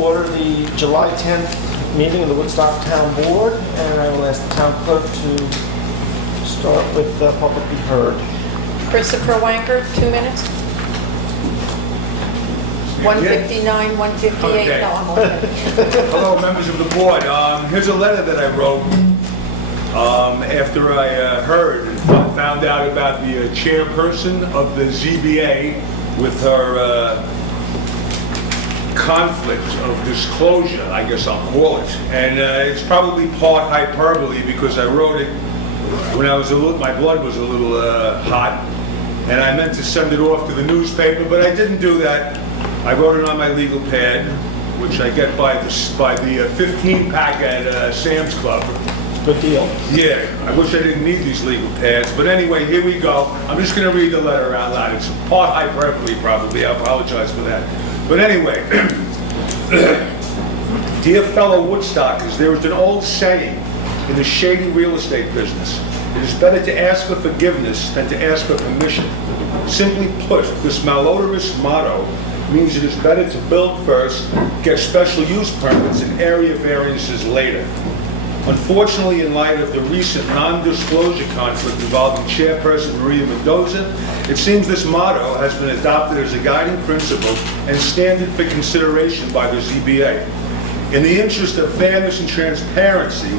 order the July 10th meeting of the Woodstock Town Board, and I will ask the town clerk to start with the publicly heard. Christopher Wanker, 2 minutes. 159, 158. Okay. No, I'm okay. Hello, members of the board. Here's a letter that I wrote after I heard and found out about the chairperson of the ZBA with her conflict of disclosure, I guess I'll call it. And it's probably part hyperbole because I wrote it when I was my blood was a little hot, and I meant to send it off to the newspaper, but I didn't do that. I wrote it on my legal pad, which I get by the 15-pack at Sam's Club. Good deal. Yeah, I wish I didn't need these legal pads, but anyway, here we go. I'm just going to read the letter out loud. It's part hyperbole, probably. I apologize for that. But anyway, dear fellow Woodstockers, there is an old saying in the shady real estate business: it is better to ask for forgiveness than to ask for permission. Simply put, this malodorous motto means it is better to build first, get special use permits and area variances later. Unfortunately, in light of the recent non-disclosure conflict involving Chairperson Maria Mendoza, it seems this motto has been adopted as a guiding principle and standard for consideration by the ZBA. In the interest of fairness and transparency,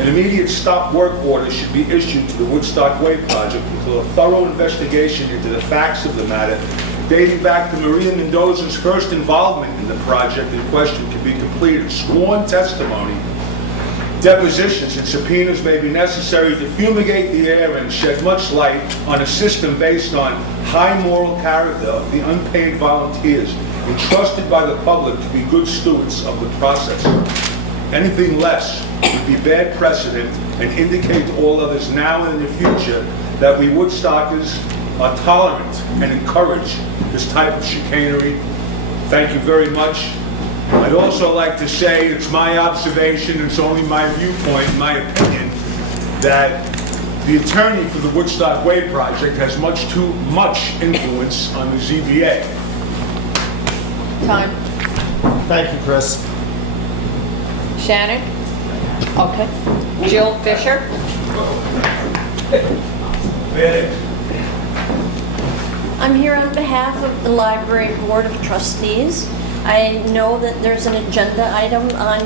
an immediate stop work order should be issued to the Woodstock Way project until a thorough investigation into the facts of the matter dating back to Maria Mendoza's first involvement in the project in question can be completed. Sworn testimony, depositions, and subpoenas may be necessary to fumigate the air and shed much light on a system based on high moral character of the unpaid volunteers entrusted by the public to be good stewards of the process. Anything less would be bad precedent and indicate to all others now and in the future that we Woodstockers are tolerant and encourage this type of chicanery. Thank you very much. I'd also like to say it's my observation, it's only my viewpoint, my opinion, that the attorney for the Woodstock Way project has much too much influence on the ZBA. Time. Thank you, Chris. Shannon? Okay. Jill Fisher? I'm here on behalf of the Library Board of Trustees. I know that there's an agenda item on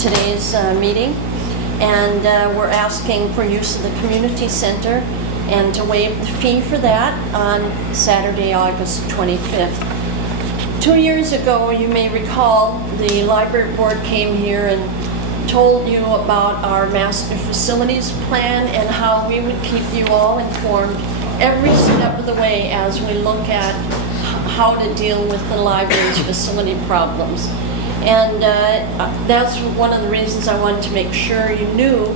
today's meeting, and we're asking for use of the community center and to waive the fee for that on Saturday, August 25th. 2 years ago, you may recall, the library board came here and told you about our master facilities plan and how we would keep you all informed every step of the way as we look at how to deal with the library's facility problems. And that's one of the reasons I wanted to make sure you knew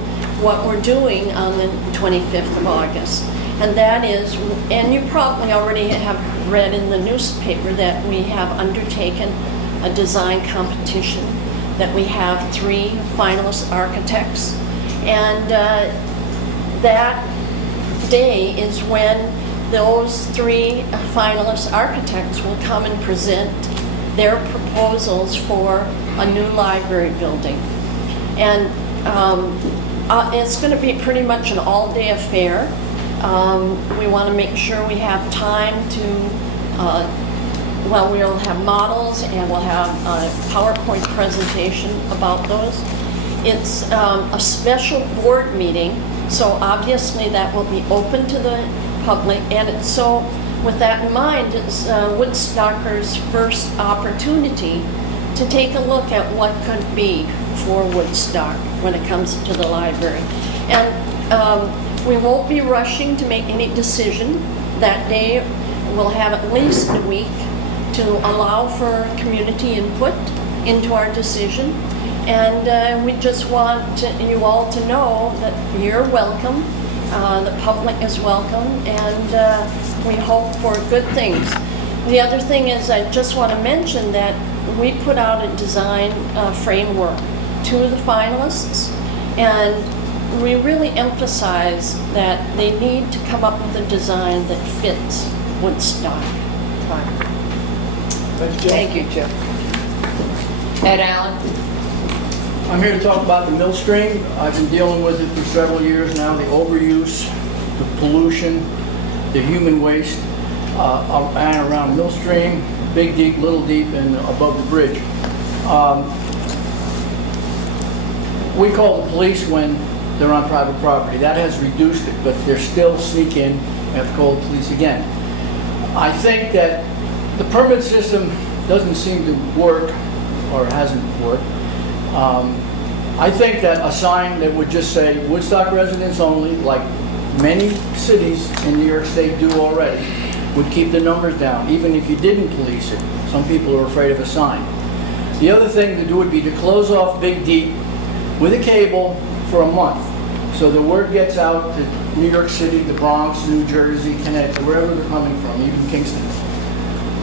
what we're doing on the 25th of August. And that is, and you probably already have read in the newspaper that we have undertaken a design competition, that we have 3 finalist architects. And that day is when those 3 finalist architects will come and present their proposals for a new library building. And it's going to be pretty much an all-day affair. We want to make sure we have time to, we'll have models and we'll have a PowerPoint presentation about those. It's a special board meeting, so obviously that will be open to the public, and it's so, with that in mind, it's Woodstockers' first opportunity to take a look at what could be for Woodstock when it comes to the library. And we won't be rushing to make any decision. That day we'll have at least a week to allow for community input into our decision. And we just want you all to know that you're welcome. The public is welcome, and we hope for good things. The other thing is, I just want to mention that we put out a design framework to the finalists, and we really emphasize that they need to come up with a design that fits Woodstock. Thank you, Jill. Thank you, Jill. Ed Allen. I'm here to talk about the mill stream. I've been dealing with it for several years now, the overuse, the pollution, the human waste and around Mill Stream, Big Deep, Little Deep, and above the bridge. We call the police when they're on private property. That has reduced it, but they're still sneak in. We have to call the police again. I think that the permit system doesn't seem to work, or hasn't worked. I think that a sign that would just say Woodstock residents only, like many cities in New York State do already, would keep the numbers down, even if you didn't police it. Some people are afraid of a sign. The other thing to do would be to close off Big Deep with a cable for a month, so the word gets out to New York City, the Bronx, New Jersey, Connecticut, wherever they're coming from, even Kingston.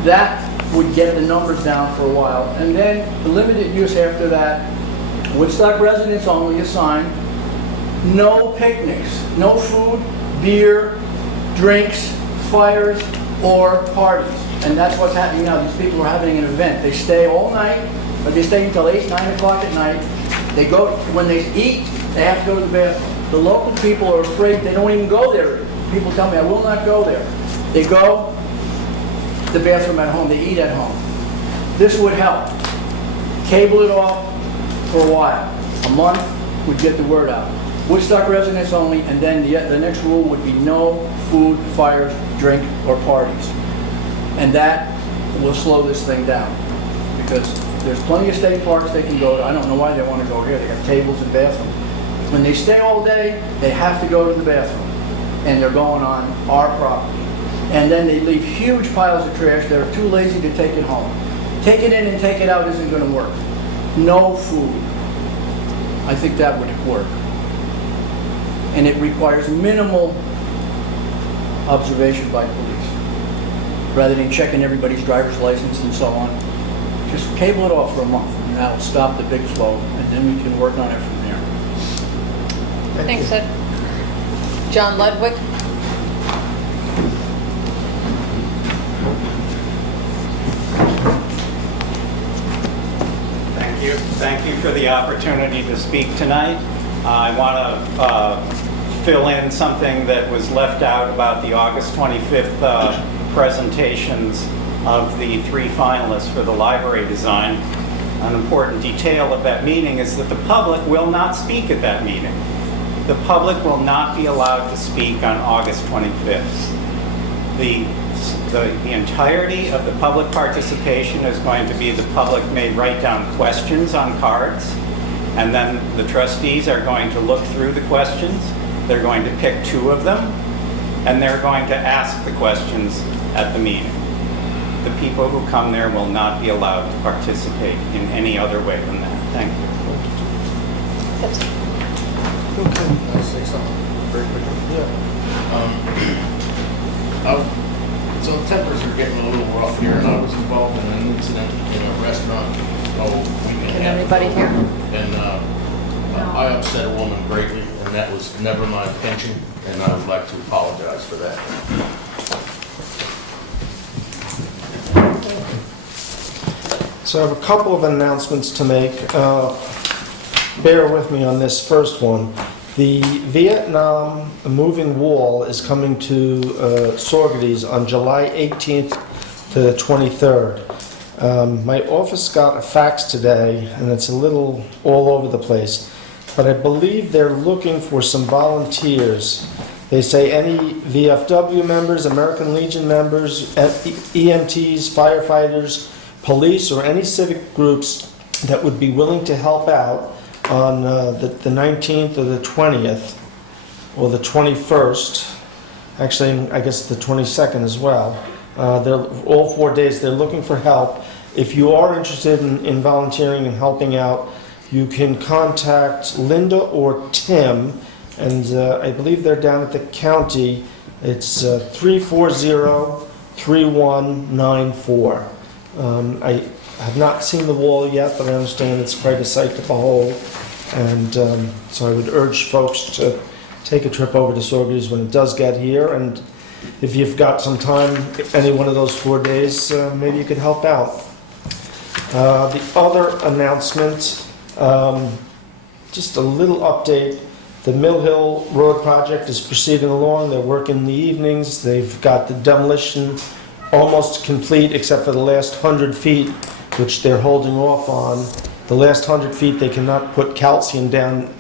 That would get the numbers down for a while. And then the limited use after that, Woodstock residents only, a sign, no picnics, no food, beer, drinks, fires, or parties. And that's what's happening now. These people are having an event. They stay all night, or they stay until 8, 9 o'clock at night. They go, when they eat, they have to go to the bathroom. The local people are afraid, they don't even go there. People tell me, I will not go there. They go to the bathroom at home, they eat at home. This would help. Cable it off for a while. A month would get the word out. Woodstock residents only, and then the next rule would be no food, fires, drink, or parties. And that will slow this thing down, because there's plenty of state parks they can go to. I don't know why they want to go here. They have tables and bathrooms. When they stay all day, they have to go to the bathroom, and they're going on our property. And then they leave huge piles of trash. They're too lazy to take it home. Take it in and take it out isn't going to work. No food. I think that would work. And it requires minimal observation by police, rather than checking everybody's driver's license and so on. Just cable it off for a month, and that'll stop the big flow, and then we can work on it from there. Thanks, Ed. John Ludwig. Thank you. Thank you for the opportunity to speak tonight. I want to fill in something that was left out about the August 25th presentations of the 3 finalists for the library design. An important detail of that meeting is that the public will not speak at that meeting. The public will not be allowed to speak on August 25th. The entirety of the public participation is going to be the public may write down questions on cards, and then the trustees are going to look through the questions. They're going to pick 2 of them, and they're going to ask the questions at the meeting. The people who come there will not be allowed to participate in any other way than that. Thank you. Okay. Can I say something very quickly? Yeah. So tempers are getting a little rough here, and I was involved in an incident in a restaurant a week and a Can half anybody ago. hear? And I upset a woman greatly, and that was never my intention, and I would like to apologize for that. So I have a couple of announcements to make. Bear with me on this first one. The Vietnam Moving Wall is coming to Saugerties on July 18th to the 23rd. My office got a fax today, and it's a little all over the place, but I believe they're looking for some volunteers. They say any VFW members, American Legion members, EMTs, firefighters, police, or any civic groups that would be willing to help out on the 19th or the 20th or the 21st. Actually, I guess the 22nd as well. They're all 4 days. They're looking for help. If you are interested in volunteering and helping out, you can contact Linda or Tim, and I believe they're down at the county. It's 340-3194. I have not seen the wall yet, but I understand it's quite a sight to behold. And so I would urge folks to take a trip over to Saugerties when it does get here. And if you've got some time, any one of those 4 days, maybe you could help out. The other announcement, just a little update. The Mill Hill Road project is proceeding along. They're working in the evenings. They've got the demolition almost complete except for the last 100 feet, which they're holding off on. The last 100 feet, they cannot put calcium down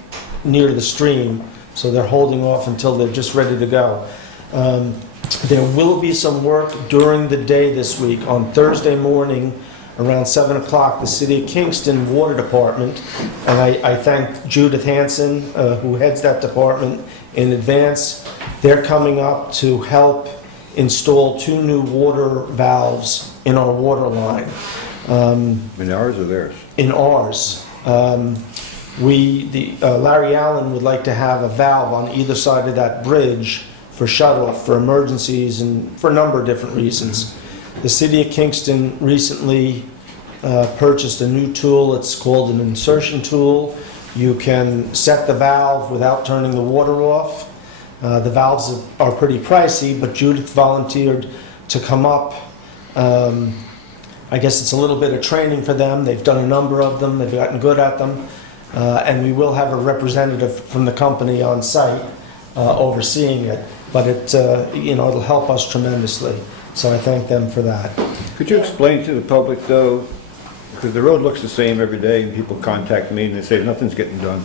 near the stream, so they're holding off until they're just ready to go. There will be some work during the day this week. On Thursday morning, around 7 o'clock, the City of Kingston Water Department, and I thank Judith Hanson, who heads that department, in advance. They're coming up to help install 2 new water valves in our water line. In ours or theirs? In ours. Larry Allen would like to have a valve on either side of that bridge for shut-off, for emergencies, and for a number of different reasons. The City of Kingston recently purchased a new tool. It's called an insertion tool. You can set the valve without turning the water off. The valves are pretty pricey, but Judith volunteered to come up. I guess it's a little bit of training for them. They've done a number of them. They've gotten good at them. And we will have a representative from the company on site overseeing it. But it'll help us tremendously. So I thank them for that. Could you explain to the public, though, because the road looks the same every day, and people contact me and they say nothing's getting done.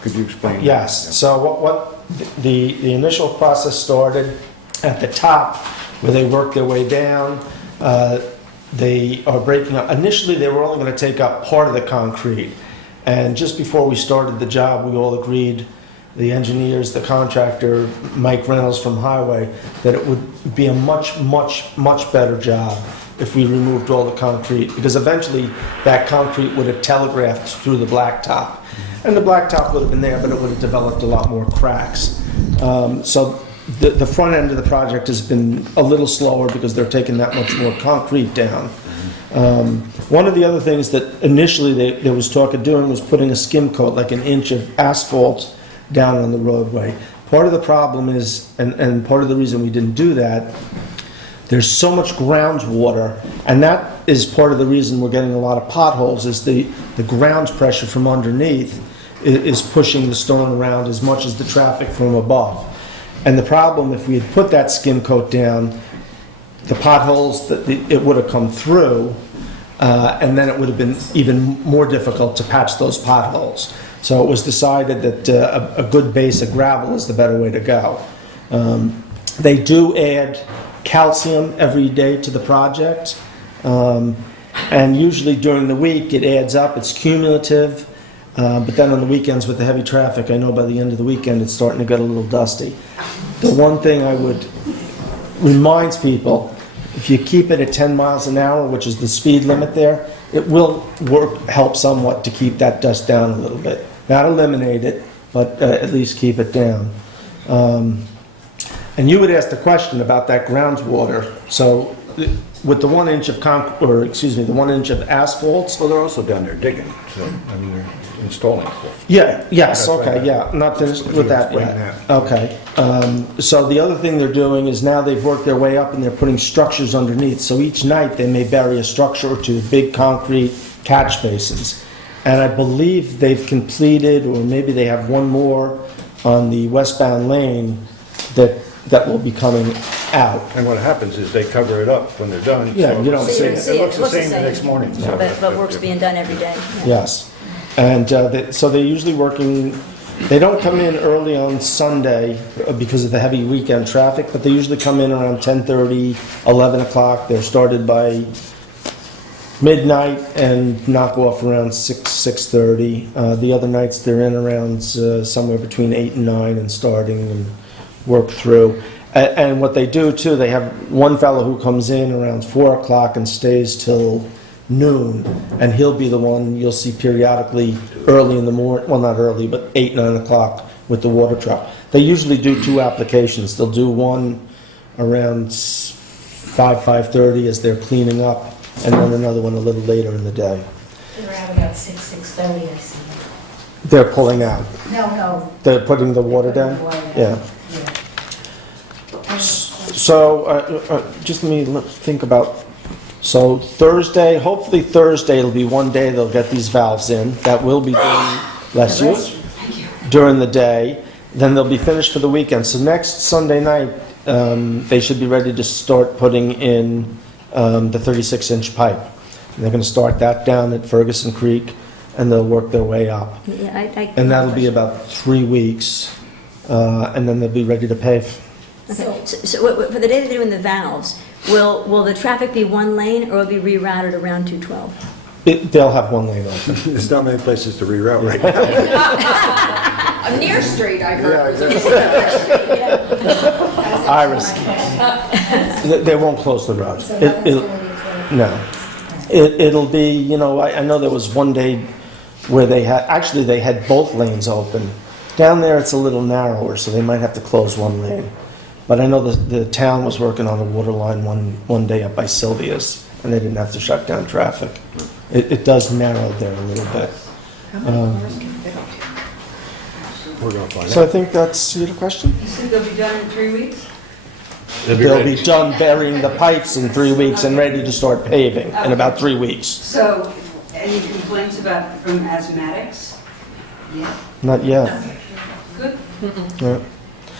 Could you explain? Yes. So what the initial process started at the top, where they work their way down. They are breaking up. Initially, they were only going to take up part of the concrete. And just before we started the job, we all agreed, the engineers, the contractor, Mike Reynolds from Highway, that it would be a much, much, much better job if we removed all the concrete, because eventually that concrete would have telegraphed through the blacktop. And the blacktop would have been there, but it would have developed a lot more cracks. So the front end of the project has been a little slower because they're taking that much more concrete down. One of the other things that initially there was talk of doing was putting a skim coat, like an inch of asphalt, down on the roadway. Part of the problem is, and part of the reason we didn't do that, there's so much groundwater, and that is part of the reason we're getting a lot of potholes, is the ground pressure from underneath is pushing the stone around as much as the traffic from above. And the problem, if we had put that skim coat down, the potholes, it would have come through, and then it would have been even more difficult to patch those potholes. So it was decided that a good base of gravel is the better way to go. They do add calcium every day to the project, and usually during the week it adds up, it's cumulative, but then on the weekends with the heavy traffic, I know by the end of the weekend it's starting to get a little dusty. The one thing I would remind people, if you keep it at 10 miles an hour, which is the speed limit there, it will help somewhat to keep that dust down a little bit. Not eliminate it, but at least keep it down. And you would ask the question about that groundwater. So with the 1 inch of the 1 inch of asphalt. Well, they're also down there digging, so, I mean, they're installing stuff. Yeah, yes, That's okay, right. yeah, not finished with that Explain yet. that. Okay. So the other thing they're doing is now they've worked their way up and they're putting structures underneath. So each night they may bury a structure or two, big concrete catch basins. And I believe they've completed, or maybe they have one more on the westbound lane that will be coming out. And what happens is they cover it up when they're done. Yeah, so you don't it see looks it. It looks the same the next morning. so But work's being done every day. Yes. And so they're usually working, they don't come in early on Sunday because of the heavy weekend traffic, but they usually come in around 10:30, 11 o'clock. They're started by midnight and knock off around 6:30. The other nights they're in around somewhere between 8 and 9 and starting and work through. And what they do too, they have one fellow who comes in around 4 o'clock and stays till noon, and he'll be the one you'll see periodically early in the morning, well, not early, but 8, 9 o'clock with the water truck. They usually do 2 applications. They'll do one around 5:30 as they're cleaning up, and then another one a little later in the day. They're out about 6:30, I see. They're pulling out. No. They're putting the water down? Yeah. So, just let me think about So Thursday, hopefully Thursday, it'll be one day they'll get these valves in. That will be done, bless you, during the day. Then they'll be finished for the weekend. So next Sunday night, they should be ready to start putting in the 36-inch pipe. And they're going to start that down at Ferguson Creek, and they'll work their way up. Yeah, And that'll be about 3 weeks, and then they'll be ready to pave. Okay. So for the day that they're doing the valves, will the traffic be one lane or will it be rerouted around 212? They'll have one lane open. There's not many places to reroute right now. A near street, I heard. Iris, they won't close the road. So that's It'll- gonna be closed. No. It'll be, you know, I know there was one day where they had both lanes open. Down there, it's a little narrower, so they might have to close one lane. But I know the town was working on a water line one day up by Sylvia's, and they didn't have to shut down traffic. It does narrow there a little bit. How many cars can fit up here? We're gonna find So I out. think that's your question? You think they'll be done in 3 weeks? They'll be done burying the pipes in 3 weeks and ready to start paving in about 3 weeks. So, any complaints from asthmatics? Yeah. Not yet. Good. Yeah.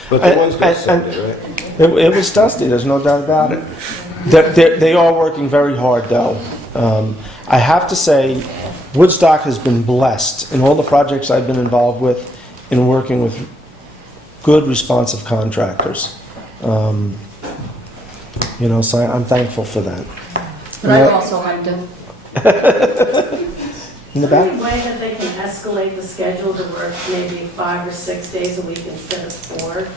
But the ones got Sunday, right? It was dusty, there's no doubt about it. They are working very hard, though. I have to say, Woodstock has been blessed in all the projects I've been involved with in working with good, responsive contractors. You know, so I'm thankful for that. But I'm also London. In the Is there back? any way that they can escalate the schedule to work maybe 5 or 6 days a week instead of 4?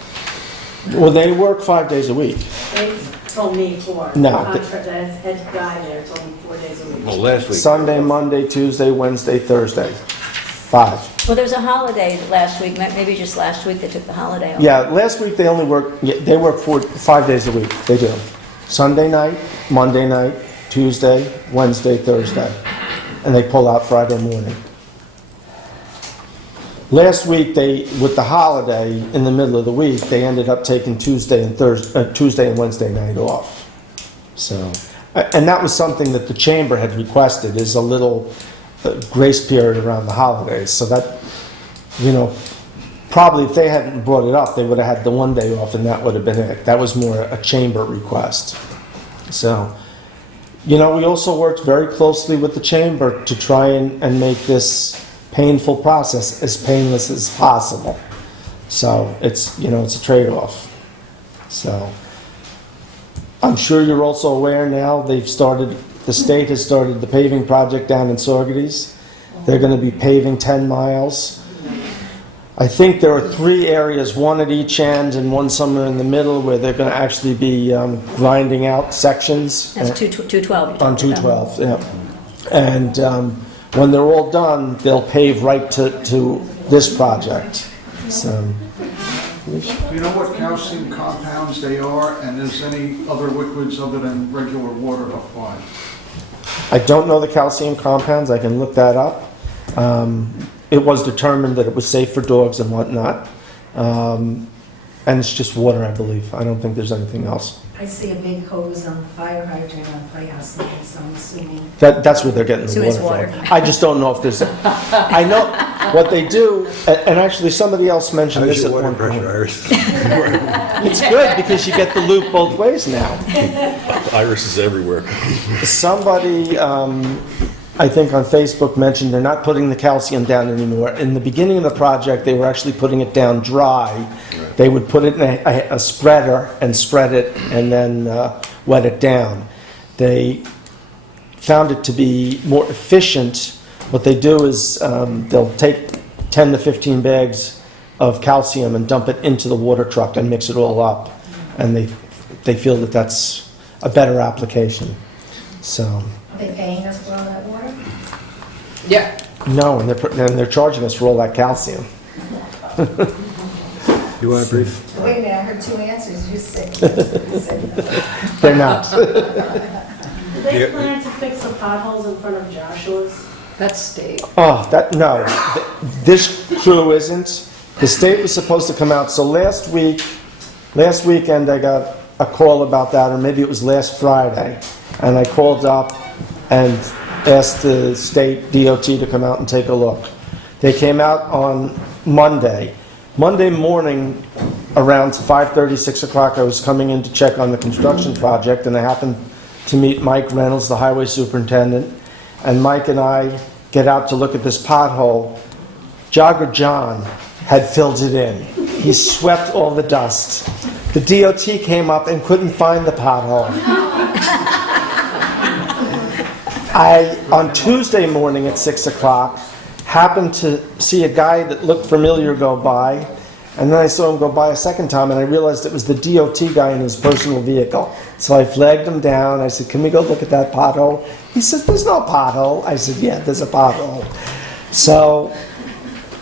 Well, they work 5 days a week. They told me 4. No, The contract, that head guy there told me 4 days a week. Well, last week. Sunday, Monday, Tuesday, Wednesday, Thursday. 5. Well, there was a holiday last week, maybe just last week they took the holiday off. Yeah, last week they only work, they work 5 days a week. They do. Sunday night, Monday night, Tuesday, Wednesday, Thursday. And they pull out Friday morning. Last week, with the holiday in the middle of the week, they ended up taking Tuesday and Wednesday night off. So, and that was something that the chamber had requested, is a little grace period around the holidays. So that, you know, probably if they hadn't brought it up, they would have had the one day off, and that would have been it. That was more a chamber request. So, you know, we also worked very closely with the chamber to try and make this painful process as painless as possible. So it's, you know, it's a trade-off. So I'm sure you're also aware now, the state has started the paving project down in Saugerties. They're going to be paving 10 miles. I think there are 3 areas, one at each end and one somewhere in the middle, where they're going to actually be grinding out sections. That's 212. On 212, yeah. And when they're all done, they'll pave right to this project. So, Do you know what calcium compounds they are, and is any other liquids other than regular water applied? I don't know the calcium compounds, I can look that up. It was determined that it was safe for dogs and whatnot. And it's just water, I believe. I don't think there's anything else. I see a big hose on the fire hydrant on Playhouse Lane, so I'm assuming. That's where they're getting the So it's water water. from. I just don't know if there's, I know what they do, and actually somebody else mentioned How's this your at water one point. pressure, Iris? It's good because you get the loop both ways now. Iris is everywhere. Somebody, I think on Facebook mentioned they're not putting the calcium down anymore. In the beginning of the project, they were actually putting it down dry. They would put it in a spreader and spread it and then wet it down. They found it to be more efficient. What they do is they'll take 10 to 15 bags of calcium and dump it into the water truck and mix it all up. And they feel that that's a better application. So, Are they paying us for all that water? Yeah. no, and they're charging us for all that calcium. You want a brief? Wait a minute, I heard 2 answers. You said no. They're not. Do they plan to fix the potholes in front of Joshua's? That's state. Oh, no. This crew isn't. The state was supposed to come out. So last weekend I got a call about that, or maybe it was last Friday. And I called up and asked the state DOT to come out and take a look. They came out on Monday. Monday morning, around 5:30, 6 o'clock, I was coming in to check on the construction project, and I happened to meet Mike Reynolds, the highway superintendent, and Mike and I get out to look at this pothole. Jogger John had filled it in. He swept all the dust. The DOT came up and couldn't find the pothole. On Tuesday morning at 6 o'clock, happened to see a guy that looked familiar go by, and then I saw him go by a second time, and I realized it was the DOT guy in his personal vehicle. So I flagged him down. I said, "Can we go look at that pothole?" He said, "There's no pothole." I said, "Yeah, there's a pothole." So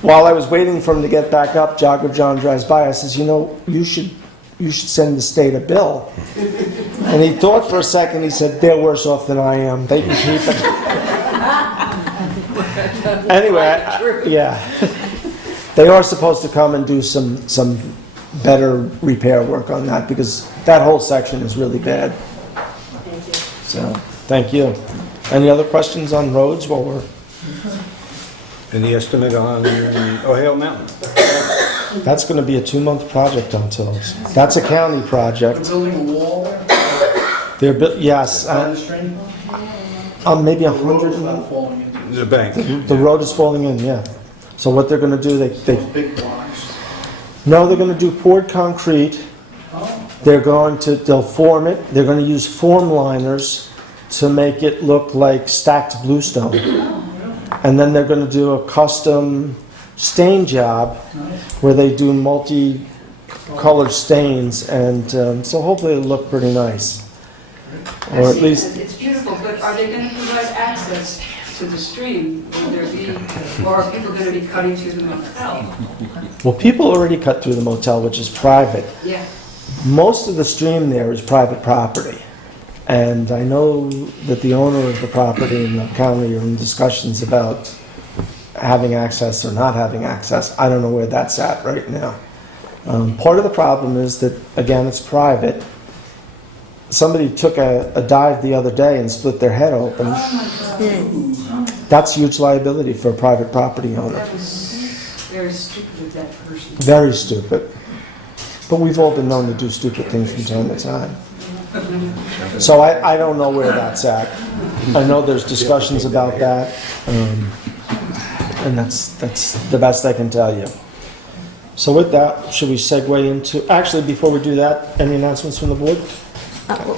while I was waiting for him to get back up, Jogger John drives by. I says, "You know, you should send the state a bill." And he thought for a second. He said, "They're worse off than I am. They can keep it." Anyway, yeah. They are supposed to come and do some better repair work on that, because that whole section is really bad. Thank you. So, thank you. Any other questions on roads while we're... Any estimate on O'Hale Mountain? That's going to be a 2-month project until... That's a county They're project. building a wall there They're yes, on the stream. maybe The road 100... is not falling into There's a bank. The road is falling in, yeah. So what they're going to do, those big blocks. No, they're going to do poured concrete. Oh, They'll form it. They're going to use form liners to make it look like stacked bluestone. And then they're going to do a custom stain job nice. where they do multi-colored stains, and so hopefully it'll look pretty nice. Or at least, It's beautiful, but are they going to provide access to the stream? Will there be, or are people going to be cutting through the motel? well, people already cut through the motel, which is private. Yeah. Most of the stream there is private property. And I know that the owner of the property and the county are in discussions about having access or not having access. I don't know where that's at right now. Part of the problem is that, again, it's private. Somebody took a dive the other day and split their head open. That's huge liability for a private property owner. That was very stupid of that person. Very stupid. But we've all been known to do stupid things from time to time. So I don't know where that's at. I know there's discussions about that, and that's the best I can tell you. So with that, should we segue into, actually, before we do that, any announcements from the board?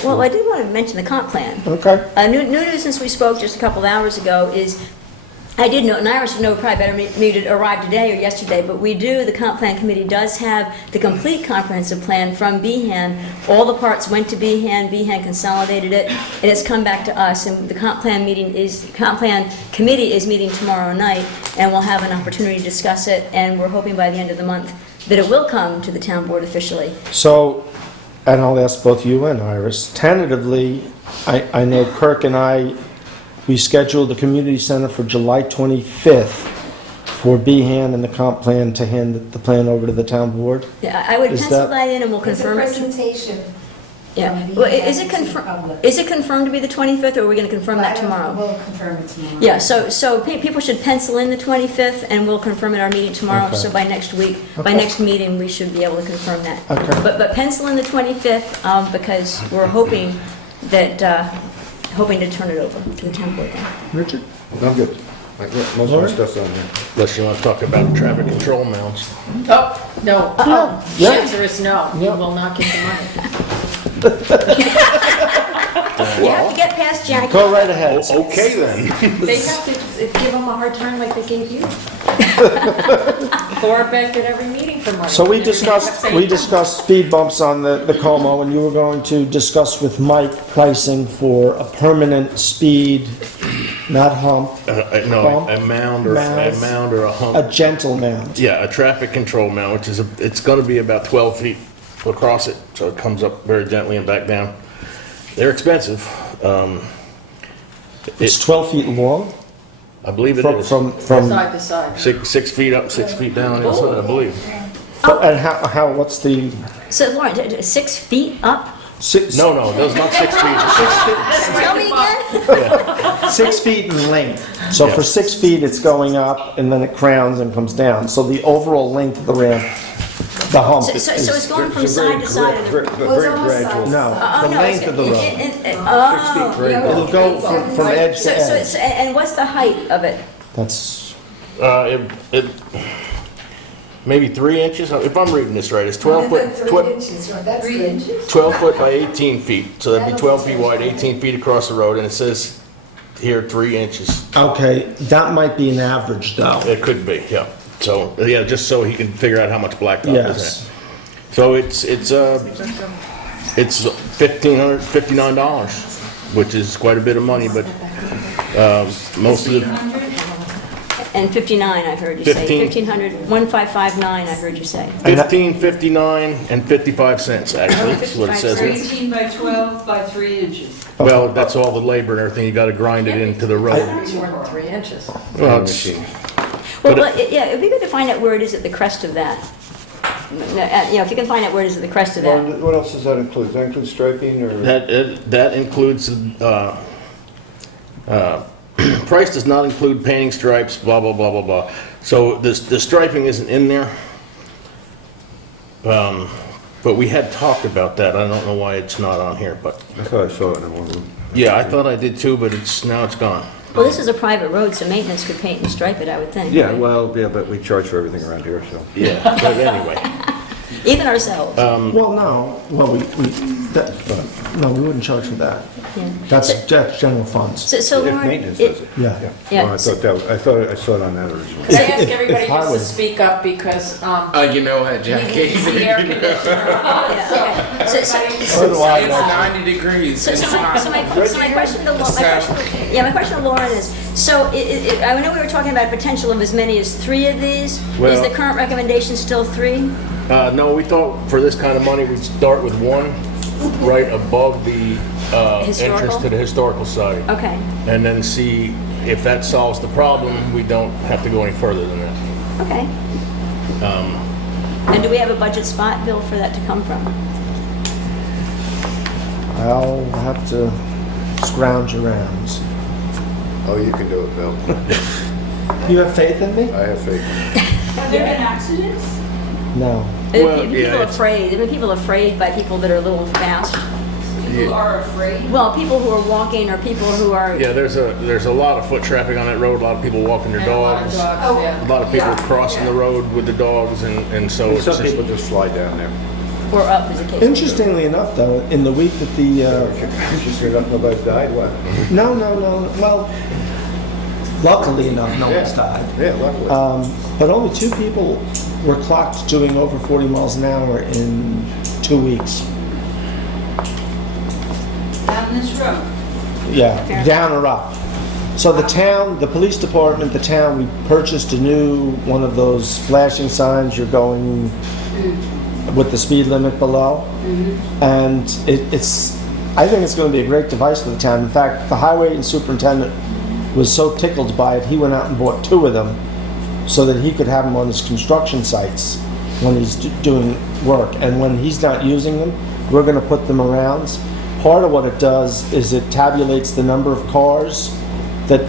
Well, I did want to mention the comp plan. Okay. New news since we spoke just a couple of hours ago is, I did know, and Iris would know probably better me to arrive today or yesterday, but the comp plan committee does have the complete comprehensive plan from BHAN. All the parts went to BHAN consolidated it, it has come back to us, and the comp plan committee is meeting tomorrow night, and we'll have an opportunity to discuss it, and we're hoping by the end of the month that it will come to the town board officially. So, and I'll ask both you and Iris, tentatively, I know Kirk and I, we scheduled the community center for July 25th for BHAN and the comp plan to hand the plan over to the town board. Yeah, I would Is pencil that- that in and we'll It's a confirm it. presentation. Yeah. from Well, the is it Public. confirmed to be the 25th, or are we going to confirm that tomorrow? We'll confirm it tomorrow. Yeah, so people should pencil in the 25th, and we'll confirm at our meeting tomorrow, Okay. so by next week, by Okay. next meeting, we should be able to confirm that. Okay. But pencil in the 25th, because we're hoping to turn it over to the town board then. Richard? I'm good. Like, most of my stuff's on there. Unless you want to talk about traffic control mounts. Oh, no. The Yeah. answer is no. You Yeah. will not get the money. You have to get past Jackie. Go right ahead. Okay then. They have to give them a hard time like they gave you. Laura begged at every meeting for money. So we And everybody kept saying, discussed speed bumps on the Como, and you were going to discuss with Mike pricing for a permanent speed, not hump, No, Bump, a mound or a hump. a gentle mound. Yeah, a traffic control mount, which is, it's gonna be about 12 feet across it, so it comes up very gently and back down. They're expensive. It's 12 feet long? I believe it From, is. from, Side to side. 6 feet up, 6 feet down, inside, I believe. and what's the, So Lauren, 6 feet up? No, that's not 6 feet. Tell me again? 6 feet in length. So for 6 feet, it's going up, and then it crowns and comes down. So the overall length of the ramp, the hump So is... it's going from side to side of the... Very gradual. No, Oh, the no, length of the road. Oh. It'll go from edge to edge. So, and what's the height of it? That's, It maybe 3 inches, if I'm reading this right, it's 12 foot, 3 inches, right, that's 3 inches. 12 foot by 18 feet. So that'd be 12 feet wide, 18 feet across the road, and it says here 3 inches. okay, that might be an average, though. It could be, yeah. So, yeah, just so he can figure out how much blacktop is Yes. in. So it's $1,559, which is quite a bit of money, but most of the... And 59, I heard you say. 15. 1,500, 1,559, I heard you say. $15.59 and 55 cents, actually, is what it says here. 18 by 12 by 3 inches. Well, that's all the labor and everything, you gotta grind it into the road. More than 3 inches. Well, it's, Well, But yeah, if we could find out where it is at the crest of that. If you can find out where it is at the crest of that. What else does that include? Does that include striping or? that includes, price does not include painting stripes, blah, blah, blah, blah, blah. So the striping isn't in there. But we had talked about that, I don't know why it's not on here, but, I thought I saw it in one of them. yeah, I thought I did too, but now it's gone. Well, this is a private road, so maintenance could paint and stripe it, I would think. Yeah, well, yeah, but we charge for everything around here, so. Yeah, but anyway. Even ourselves. Well, no, well, no, we wouldn't charge for that. Yeah. That's general funds. So If Lauren, maintenance does it. Yeah. Yeah. Well, I thought I saw it on that originally. I ask if everybody just to highway- speak up because, You know how Jackie. it's the air conditioner. yeah, okay. So It's 90 degrees. So It's my not. question to my question to Lauren is, so I know we were talking about potential of as many as 3 of these. Is Well- the current recommendation still 3? No, we thought for this kind of money, we'd start with one right above the entrance Historical? to the historical site. Okay, And then see if that solves the problem, we don't have to go any further than that. okay. And do we have a budget spot, Bill, for that to come from? I'll have to scrounge around. Oh, you can do it, Bill. You have faith in me? I have faith. Have there been accidents? No. Well, People yeah, it's- afraid. There are people afraid by people that are a little fast. People are afraid? Well, people who are walking or people who are. Yeah, there's a lot of foot traffic on that road, a lot of people walking their And a lot of dogs. dogs, yeah. A lot of people Yeah, crossing yeah. the road with the dogs, and so And it's some just... people just fly down there. Or up, as a case. may be. Interestingly enough, though, in the week that the, Just enough nobody's died, what? no, well, luckily enough, no one's died. Yeah, luckily. But only 2 people were clocked doing over 40 miles an hour in 2 weeks. Down this road? Yeah, down or up. So the town, the police department, the town, we purchased a new one of those flashing signs, you're going with the speed limit below. And it's, I think it's going to be a great device for the town. In fact, the highway superintendent was so tickled by it, he went out and bought 2 of them so that he could have them on his construction sites when he's doing work. And when he's not using them, we're going to put them around. Part of what it does is it tabulates the number of cars that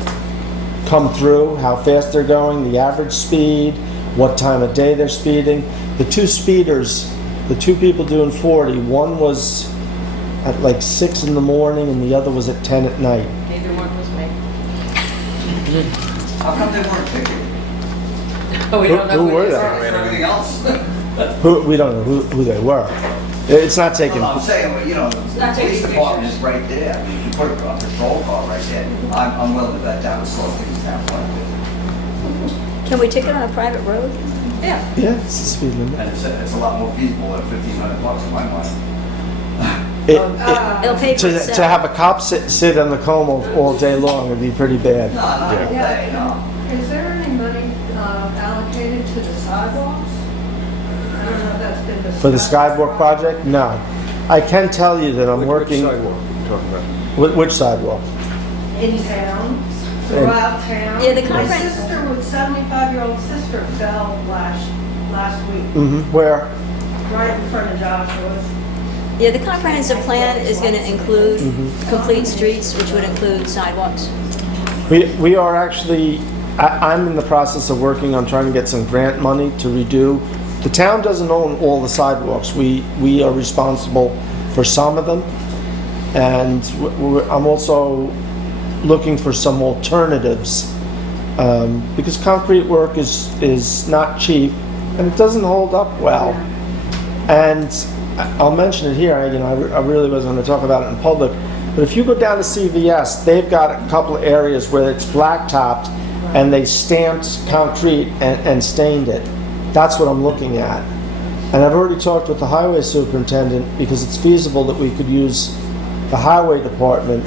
come through, how fast they're going, the average speed, what time of day they're speeding. The 2 speeders, the 2 people doing 40, one was at like 6 in the morning and the other was at 10 at night. Neither one was me. How come they weren't ticketed? Oh, we don't know Who who were it is. they? Everything else? We don't know who they were. It's not taken. I'm saying, well, not the taking police department pictures. is right there. I mean, if you put a patrol car right there, I'm willing to bet that would slow things down quite a bit. Can we ticket on a private road? Yeah. Yeah, it's the speed limit. And it's a lot more feasible than $1,500 in my mind. It'll pay for To itself. have a cop sit on the comb all day long would be pretty bad. No, not all day, no. Is there any money allocated to the sidewalks? I don't know if that's been discussed. For the Skywalk project? No. I can tell you that I'm Which working... sidewalk are you talking about? Which sidewalk? In town, throughout town. Yeah, the My conference- sister, with 75-year-old sister, fell last week, Where? right in front of Joshua's. Yeah, the comprehensive plan is going to include complete streets, which would include sidewalks. We are actually, I'm in the process of working on trying to get some grant money to redo. The town doesn't own all the sidewalks. We are responsible for some of them. And I'm also looking for some alternatives, because concrete work is not cheap and it doesn't hold up well. And I'll mention it here, I really wasn't going to talk about it in public, but if you go down to CVS, they've got a couple of areas where it's blacktopped and they stamped concrete and stained it. That's what I'm looking at. And I've already talked with the highway superintendent because it's feasible that we could use the highway department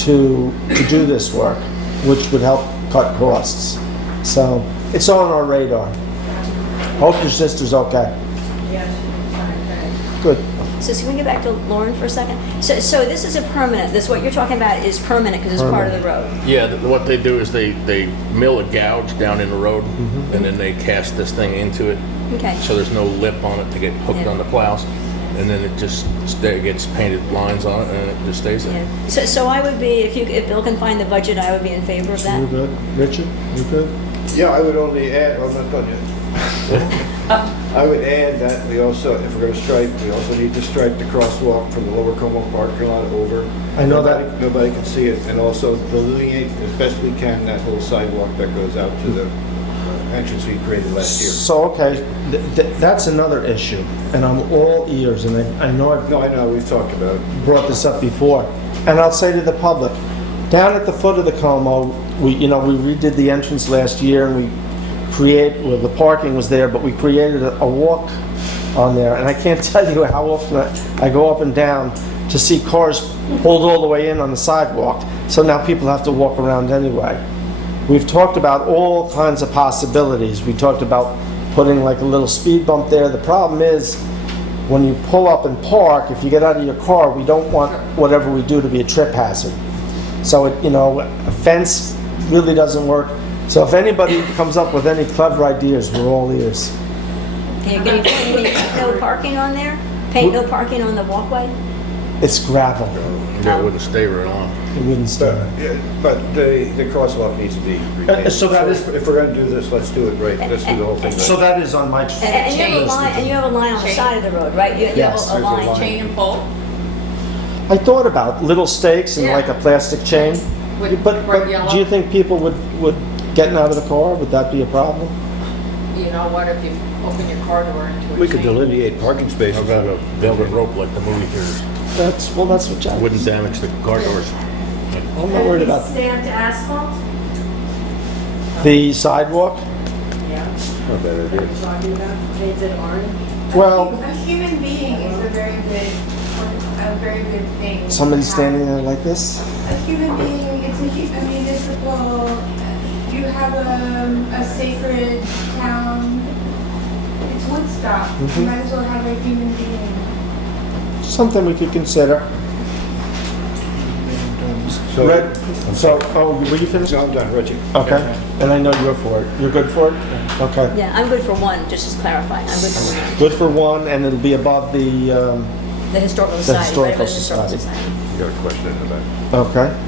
to do this work, which would help cut costs. So it's on our radar. Hope your sister's okay. Good. So can we get back to Lauren for a second? So this is a permanent, what you're talking about is permanent because it's part of the road. Yeah, what they do is they mill a gouge down in the road, and then they cast this thing into it. Okay. So there's no lip on it to get hooked on the plows. And then it just gets painted lines on it, and it just stays there. Yeah. So I would be, if Bill can find the budget, I would be in favor of that. You good? Richard, you good? Yeah, I would only add, I'm not done yet. I would add that we also, if we're gonna stripe, we also need to stripe the crosswalk from the Lower Como parking lot over. I know that. Nobody can see it, and also delineate as best we can that whole sidewalk that goes out to the entrance we created last year. So, okay, that's another issue, and I'm all ears, and I know I've No, I know, we've talked about it. brought this up before. And I'll say to the public, down at the foot of the Como, we redid the entrance last year, and the parking was there, but we created a walk on there, and I can't tell you how often I go up and down to see cars pulled all the way in on the sidewalk, so now people have to walk around anyway. We've talked about all kinds of possibilities. We talked about putting like a little speed bump there. The problem is, when you pull up and park, if you get out of your car, we don't want whatever we do to be a trip hazard. So, a fence really doesn't work. So if anybody comes up with any clever ideas, we're all ears. Can you paint no parking on there? Paint no parking on the walkway? It's gravel. That wouldn't stay right on. It wouldn't stay. But the crosswalk needs to be repainted. So that is- If we're gonna do this, let's do it right. Let's do the whole thing right. So that is on my... And you have a line on the side of the road, right? You have Yes, a there's a line. line. Chain and pole? I thought about little stakes and Yeah. like a plastic chain. With But bright yellow? do you think people would getting out of the car, would that be a problem? You know what, if you open your car door into a We could chain. delineate parking How spaces. about a velvet rope like the movie theaters? That's what Jack... Wouldn't damage the car doors. I'm not worried about Stamped asphalt? the sidewalk. Yeah. Not a bad idea. What are you talking about? Painted orange? Well, A human being is a very good thing. somebody standing there like this. A human being, it's a municipal, you have a sacred town, it's Woodstock. You might as well have a human being. Something we could consider. So, Were you finished? no, I'm done, Reggie. Okay, and I know you're for it. You're good for it? Okay. Yeah, I'm good for one, just to clarify. I'm good for one. Good for one, and it'll be above the, The Historical Society. right Historical above the Historical Society. You got a question in the back? okay.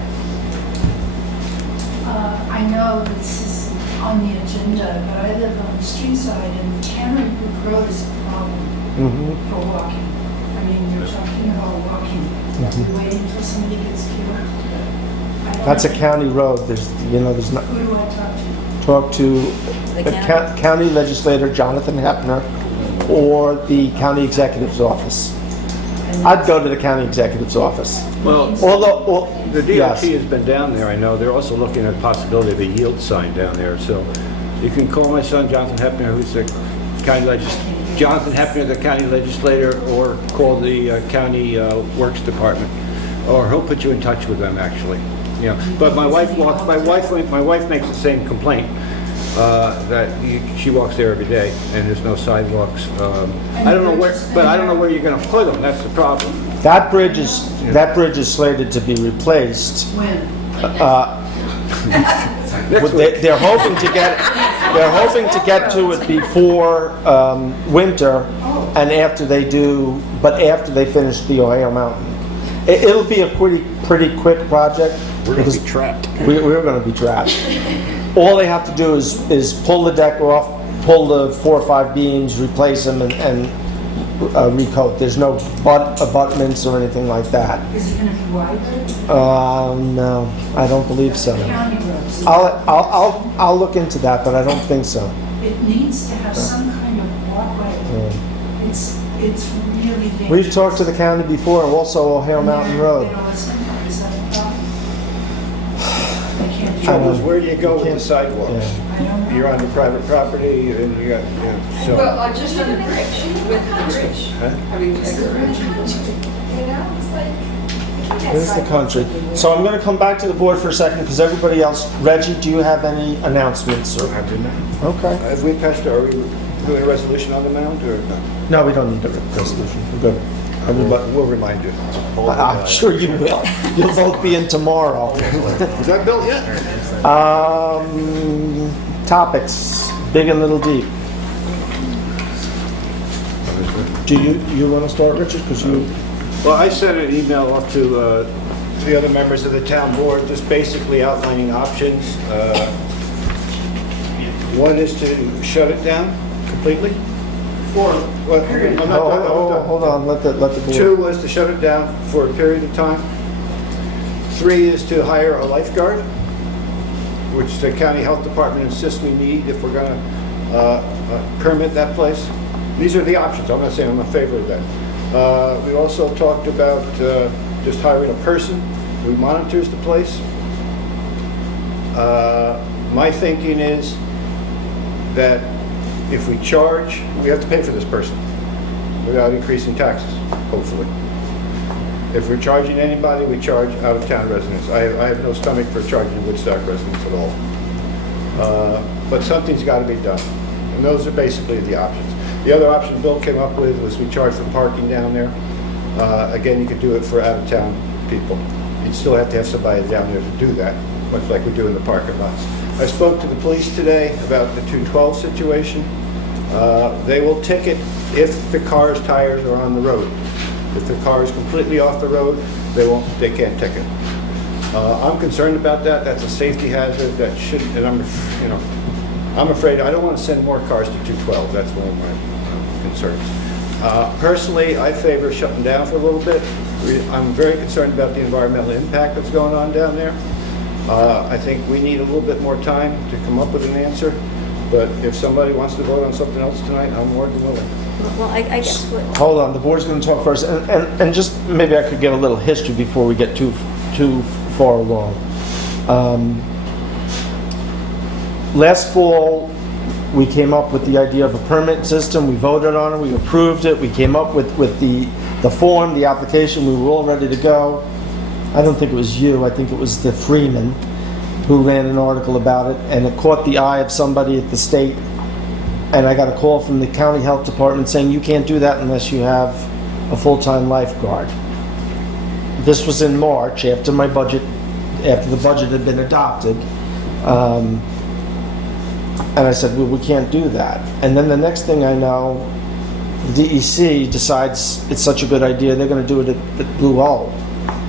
I know this is on the agenda, but I live on the street side and Cameron Brook Road is a problem for walking. I mean, you're talking about walking, waiting until somebody gets killed. I don't That's a know. county road. There's not, Who do I talk to? talk to The the county legislator, Jonathan Hepner, or the county executive's office. I'd go to the county executive's office. Well, Although, the DOT yes. has been down there, I know. They're also looking at the possibility of a yield sign down there. So you can call my son, Jonathan Hepner, who's the Jonathan Hepner, the county legislator, or call the county works department, or he'll put you in touch with them, actually. Yeah, but my wife makes the same complaint, that she walks there every day, and there's no sidewalks. I don't know where you're gonna put them, that's the problem. That bridge is slated to be replaced. When? They're hoping to get to it before winter, and after they finish the Ohio Mountain. It'll be a pretty quick project. We're gonna be trapped. We're gonna be trapped. All they have to do is pull the deck off, pull the 4 or 5 beams, replace them, and recoat. There's no abutments or anything like that. Is it gonna be wider? No, I don't believe so. County roads. I'll look into that, but I don't think so. It needs to have some kind of walkway. It's really dangerous. We've talked to the county before, and also Ohio Mountain Road. They don't listen. Is that a problem? They can't do Trouble is, it. where do you go with Can't- the sidewalks? I don't know. You're on the private property, and you got, so. Well, just on the bridge, with the bridge. Huh? I mean, It's the bridge. You know, it's like, There's the country. So I'm going to come back to the board for a second, because everybody else, Reggie, do you have any announcements? Or? I do not. Okay. Have we passed, are we doing a resolution on the mound, or no? No, we don't need a resolution. We're good. We'll remind you. I'm sure you will. You'll vote me in tomorrow. Is that built yet? Topics, big and little deep. Do you want to start, Richard? Because you. Well, I sent an email off to the other members of the town board, just basically outlining options. One is to shut it down completely. Hold on. Let the board. 2 was to shut it down for a period of time. 3 is to hire a lifeguard, which the county health department insists we need if we're going to permit that place. These are the options. I'm not saying I'm in favor of that. We also talked about just hiring a person who monitors the place. My thinking is that if we charge, we have to pay for this person without increasing taxes, hopefully. If we're charging anybody, we charge out-of-town residents. I have no stomach for charging Woodstock residents at all. But something's got to be done. And those are basically the options. The other option Bill came up with was we charge for parking down there. Again, you could do it for out-of-town people. You'd still have to have somebody down there to do that, much like we do in the parking lots. I spoke to the police today about the 212 situation. They will ticket if the car's tires are on the road. If the car is completely off the road, they can't ticket. I'm concerned about that. That's a safety hazard that shouldn't, and I'm afraid I don't want to send more cars to 212. That's one of my concerns. Personally, I favor shutting down for a little bit. I'm very concerned about the environmental impact that's going on down there. I think we need a little bit more time to come up with an answer. But if somebody wants to vote on something else tonight, I'm more than willing. Well, I guess what... Hold on, the board's going to talk first, and just maybe I could get a little history before we get too far along. Last fall, we came up with the idea of a permit system. We voted on it, we approved it, we came up with the form, the application, we were all ready to go. I don't think it was you, I think it was the Freeman who ran an article about it, and it caught the eye of somebody at the state, and I got a call from the county health department saying you can't do that unless you have a full-time lifeguard. This was in March, after the budget had been adopted, and I said, well, we can't do that. And then the next thing I know, the DEC decides it's such a good idea, they're going to do it at Blue Hole,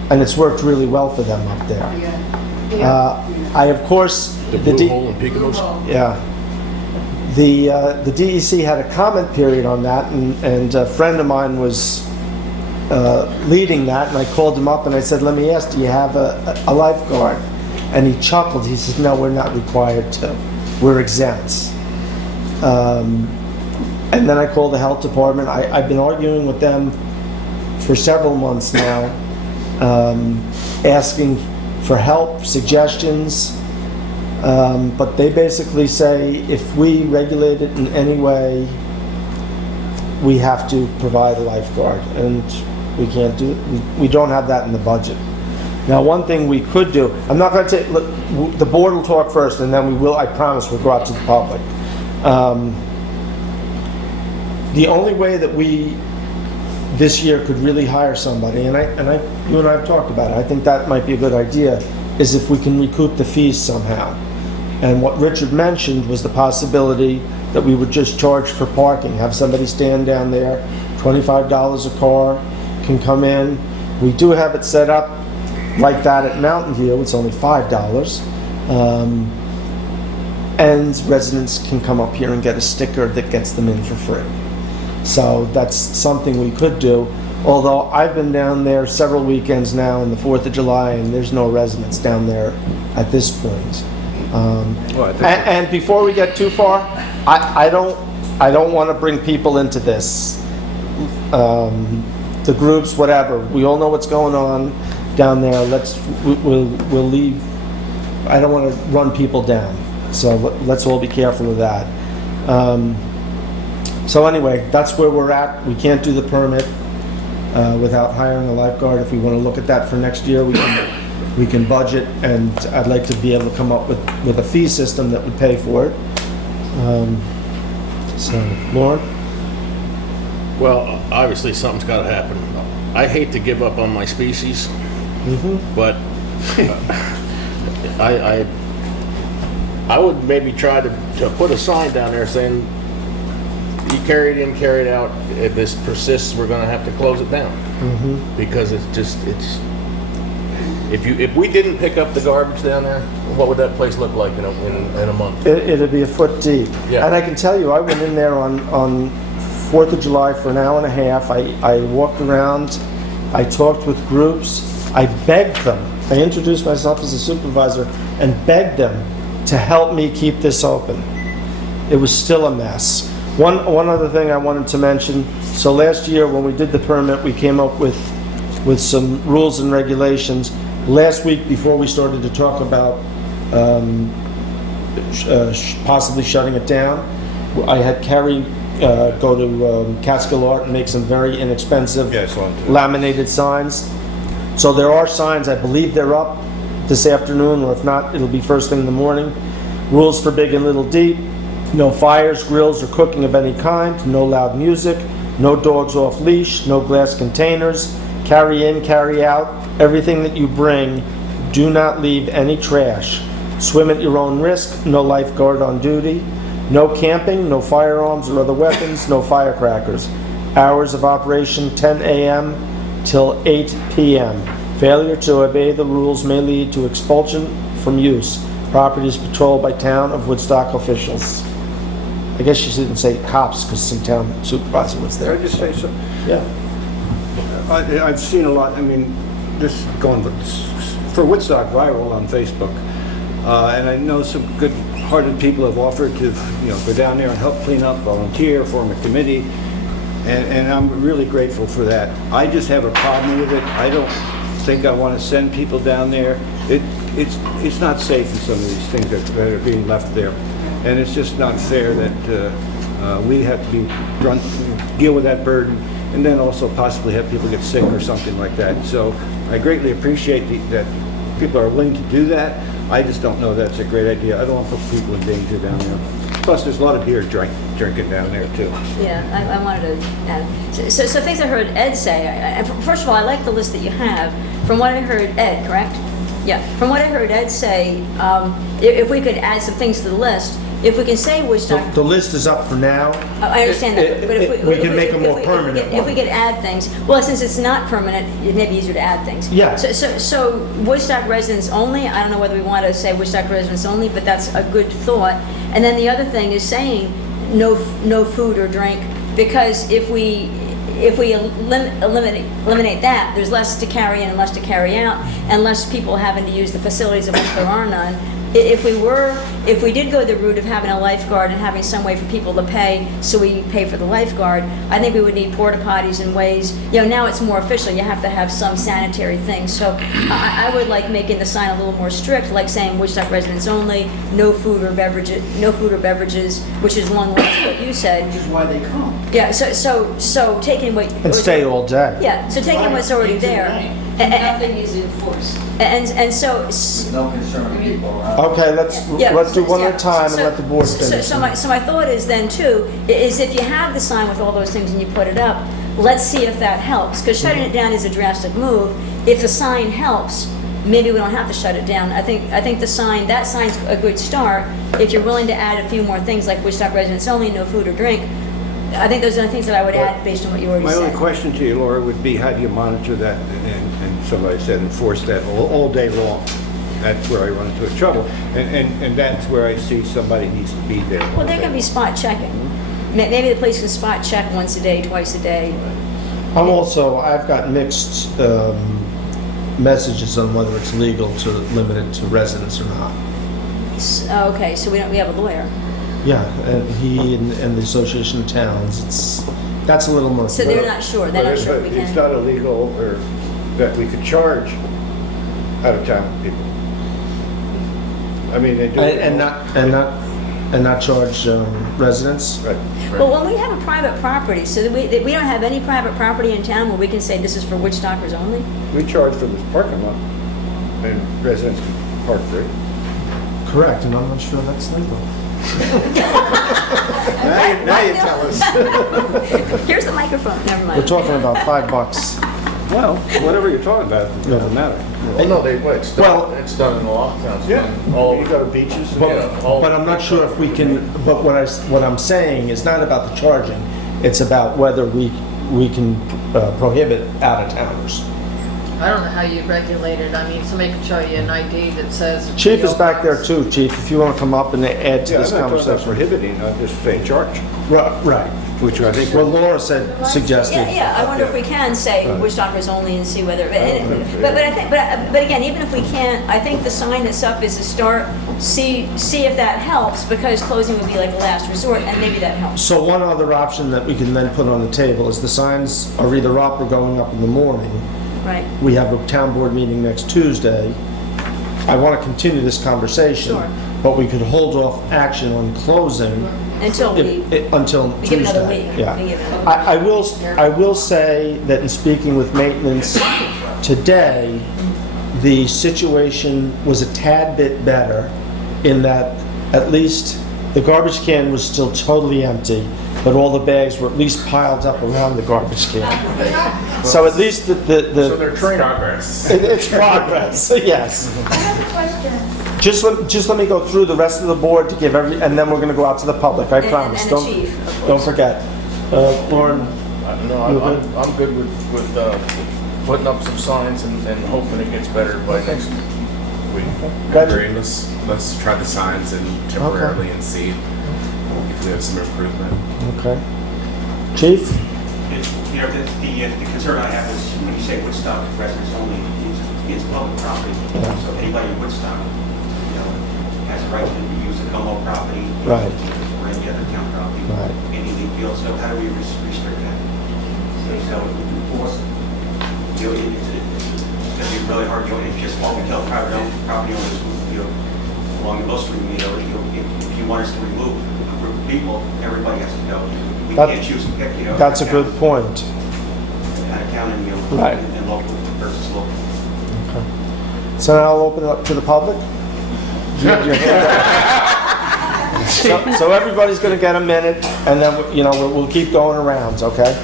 and it's worked really well for them up there. I, of course... The Blue Hole and Picotos? Yeah. The DEC had a comment period on that, and a friend of mine was leading that, and I called him up and I said, let me ask, do you have a lifeguard? And he chuckled. He said, no, we're not required to. We're exempt. And then I called the health department. I've been arguing with them for several months now, asking for help, suggestions, but they basically say if we regulate it in any way, we have to provide a lifeguard, and we can't do it. We don't have that in the budget. Now, one thing we could do, I'm not going to take, look, the board will talk first, and then we will, I promise, we'll go out to the public. The only way that we this year could really hire somebody, and you and I have talked about it, I think that might be a good idea, is if we can recoup the fees somehow. And what Richard mentioned was the possibility that we would just charge for parking, have somebody stand down there, $25 a car, can come in. We do have it set up like that at Mountain View, it's only $5. And residents can come up here and get a sticker that gets them in for free. So that's something we could do, although I've been down there several weekends now on the 4th of July, and there's no residents down there at this point. And before we get too far, I don't want to bring people into this. The groups, whatever. We all know what's going on down there. We'll leave. I don't want to run people down. So let's all be careful of that. So anyway, that's where we're at. We can't do the permit without hiring a lifeguard. If we want to look at that for next year, we can budget, and I'd like to be able to come up with a fee system that would pay for it. So, Lauren? Well, obviously something's got to happen. I hate to give up on my species, but I would maybe try to put a sign down there saying, you carry it in, carry it out. If this persists, we're going to have to close it down. Because if we didn't pick up the garbage down there, what would that place look like in a month? It'd be a foot deep. Yeah. And I can tell you, I went in there on 4th of July for an hour and a half. I walked around, I talked with groups, I begged them. I introduced myself as a supervisor and begged them to help me keep this open. It was still a mess. One other thing I wanted to mention, so last year when we did the permit, we came up with some rules and regulations. Last week, before we started to talk about possibly shutting it down, I had Kerry go to Catskill Art and make some very inexpensive laminated signs. So there are signs, I believe they're up this afternoon, or if not, it'll be first thing in the morning. Rules for big and little deep. No fires, grills, or cooking of any kind. No loud music. No dogs off leash. No glass containers. Carry in, carry out. Everything that you bring. Do not leave any trash. Swim at your own risk. No lifeguard on duty. No camping. No firearms or other weapons. No firecrackers. Hours of operation 10 a.m. till 8 p.m. Failure to obey the rules may lead to expulsion from use. Property is patrolled by town of Woodstock officials. I guess you didn't say cops because some town supervisor was there. Can I just say something? Yeah. I've seen a lot, I mean, this going for Woodstock viral on Facebook. And I know some good-hearted people have offered to, go down there and help clean up, volunteer, form a committee. And I'm really grateful for that. I just have a problem with it. I don't think I want to send people down there. It's not safe in some of these things that are being left there. And it's just not fair that we have to deal with that burden, and then also possibly have people get sick or something like that. So I greatly appreciate that people are willing to do that. I just don't know that's a great idea. I don't want to put people in danger down there. Plus, there's a lot of beer drinking down there, too. Yeah, I wanted to add. So things I heard Ed say, first of all, I like the list that you have. From what I heard, Ed, correct? Yeah, from what I heard Ed say, if we could add some things to the list, if we can say Woodstock... The list is up for now. I understand that, but if we can make a more permanent If we could add things, well, since it's not permanent, it may be easier to add things. Yeah. So Woodstock residents only, I don't know whether we want to say Woodstock residents only, but that's a good thought. And then the other thing is saying no food or drink, because if we eliminate that, there's less to carry in and less to carry out, and less people having to use the facilities of which there are none. If we did go the route of having a lifeguard and having some way for people to pay, so we pay for the lifeguard, I think we would need porta potties and ways. Now it's more official. You have to have some sanitary things. So I would like making the sign a little more strict, like saying Woodstock residents only, no food or beverages, which is along the lines of what you said. Which is why they come. Yeah. So taking what And stay all day. Yeah. So taking what's already there. Nothing is enforced. And so. No concern with people around. Okay, let's do one at a time and let the board finish. So my thought is then too, is if you have the sign with all those things and you put it up, let's see if that helps. Because shutting it down is a drastic move. If the sign helps, maybe we don't have to shut it down. I think that sign's a good start. If you're willing to add a few more things like Woodstock residents only, no food or drink, I think those are the things that I would add based on what you already My said. only question to you, Laura, would be how do you monitor that, and somebody said enforce that all day long? That's where I run into trouble, and that's where I see somebody needs to be there. Well, there can be spot checking. Maybe the police can spot check once a day, twice a day. I've got mixed messages on whether it's legal to limit it to residents or not. Okay, so we have a lawyer. Yeah, and he and the Association of Towns, that's a little more. So they're not sure, they're not sure if we It's can. not illegal or that we could charge out-of-town people. I mean, they do. And not charge residents? Right. Well, when we have a private property, so that we don't have any private property in town where we can say this is for Woodstockers only? We charge for this parking lot, and residents can park there. Correct, and I'm not sure that's legal. Now you tell us. Here's the microphone, never mind. We're talking about $5. Well, whatever you're talking about, it doesn't matter. Well, no, it's done in a lot of towns. Yeah, All you go to beaches. But I'm not sure if we can, but what I'm saying is not about the charging, it's about whether we can prohibit out-of-towners. I don't know how you regulate it. I mean, somebody can show you an ID that says. Chief is back there too, Chief, if you want to come up and add to Yeah, this I'm not talking about conversation. prohibiting, I'm just saying charge, Right. which I think. Well, Laura suggested. Yeah, I wonder if we can say Woodstockers only and see whether, but again, even if we can't, I think the sign that's up is a start, see if that helps, because closing would be like a last resort, and maybe that helps. So one other option that we can then put on the table is the signs are either up or going up in the morning. Right. We have a town board meeting next Tuesday. I want to continue this conversation, Sure. but we could hold off action on closing Until until we Tuesday. give another week. Yeah. We give another I will say that in speaking with maintenance today, the situation was a tad bit better in that at least the garbage can was still totally empty, but all the bags were at least piled up around the garbage can. So at least So they're training. Progress. it's progress, yes. I have a question. Just let me go through the rest of the board to give and then we're going to go out to the public, I promise. And the chief, of course. Don't forget. Lauren? No, I'm good with putting up some signs and hoping it gets better by next week. Agree. Let's try the signs and temporarily and see if we have some improvement. Okay. Chief? The concern I have is when you say Woodstock residents only, it's public property. So anybody in Woodstock, has a right to use the Como property. Right. Or any other town property. Right. Anything field. So how do we restrict that? So enforce, it's going to be really hard, if you just walk and tell property owners, along the Mill Street, if you want us to remove a group of people, everybody has to go. We can't choose and pick, That's a good point. out of town and, Right. and local versus local. Okay. So now I'll open it up to the public. So everybody's going to get a minute, and then we'll keep going around, okay?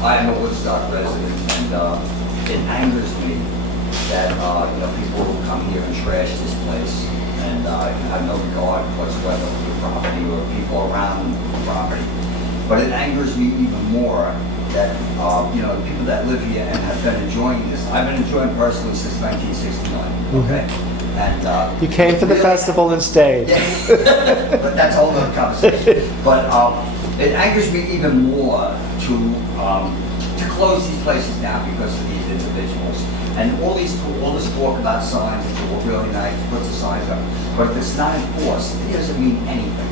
I am a Woodstock resident, and it angers me that, people will come here and trash this place, and have no regard whatsoever for the property or people around the property. But it angers me even more that, the people that live here and have been enjoying this, I've been enjoying personally since 1969, okay? And You came for the festival and stayed. but that's a whole other conversation. But it angers me even more to close these places down because of these individuals. And all this talk about signs, it's all really nice, put the signs up. But if it's not enforced, it doesn't mean anything,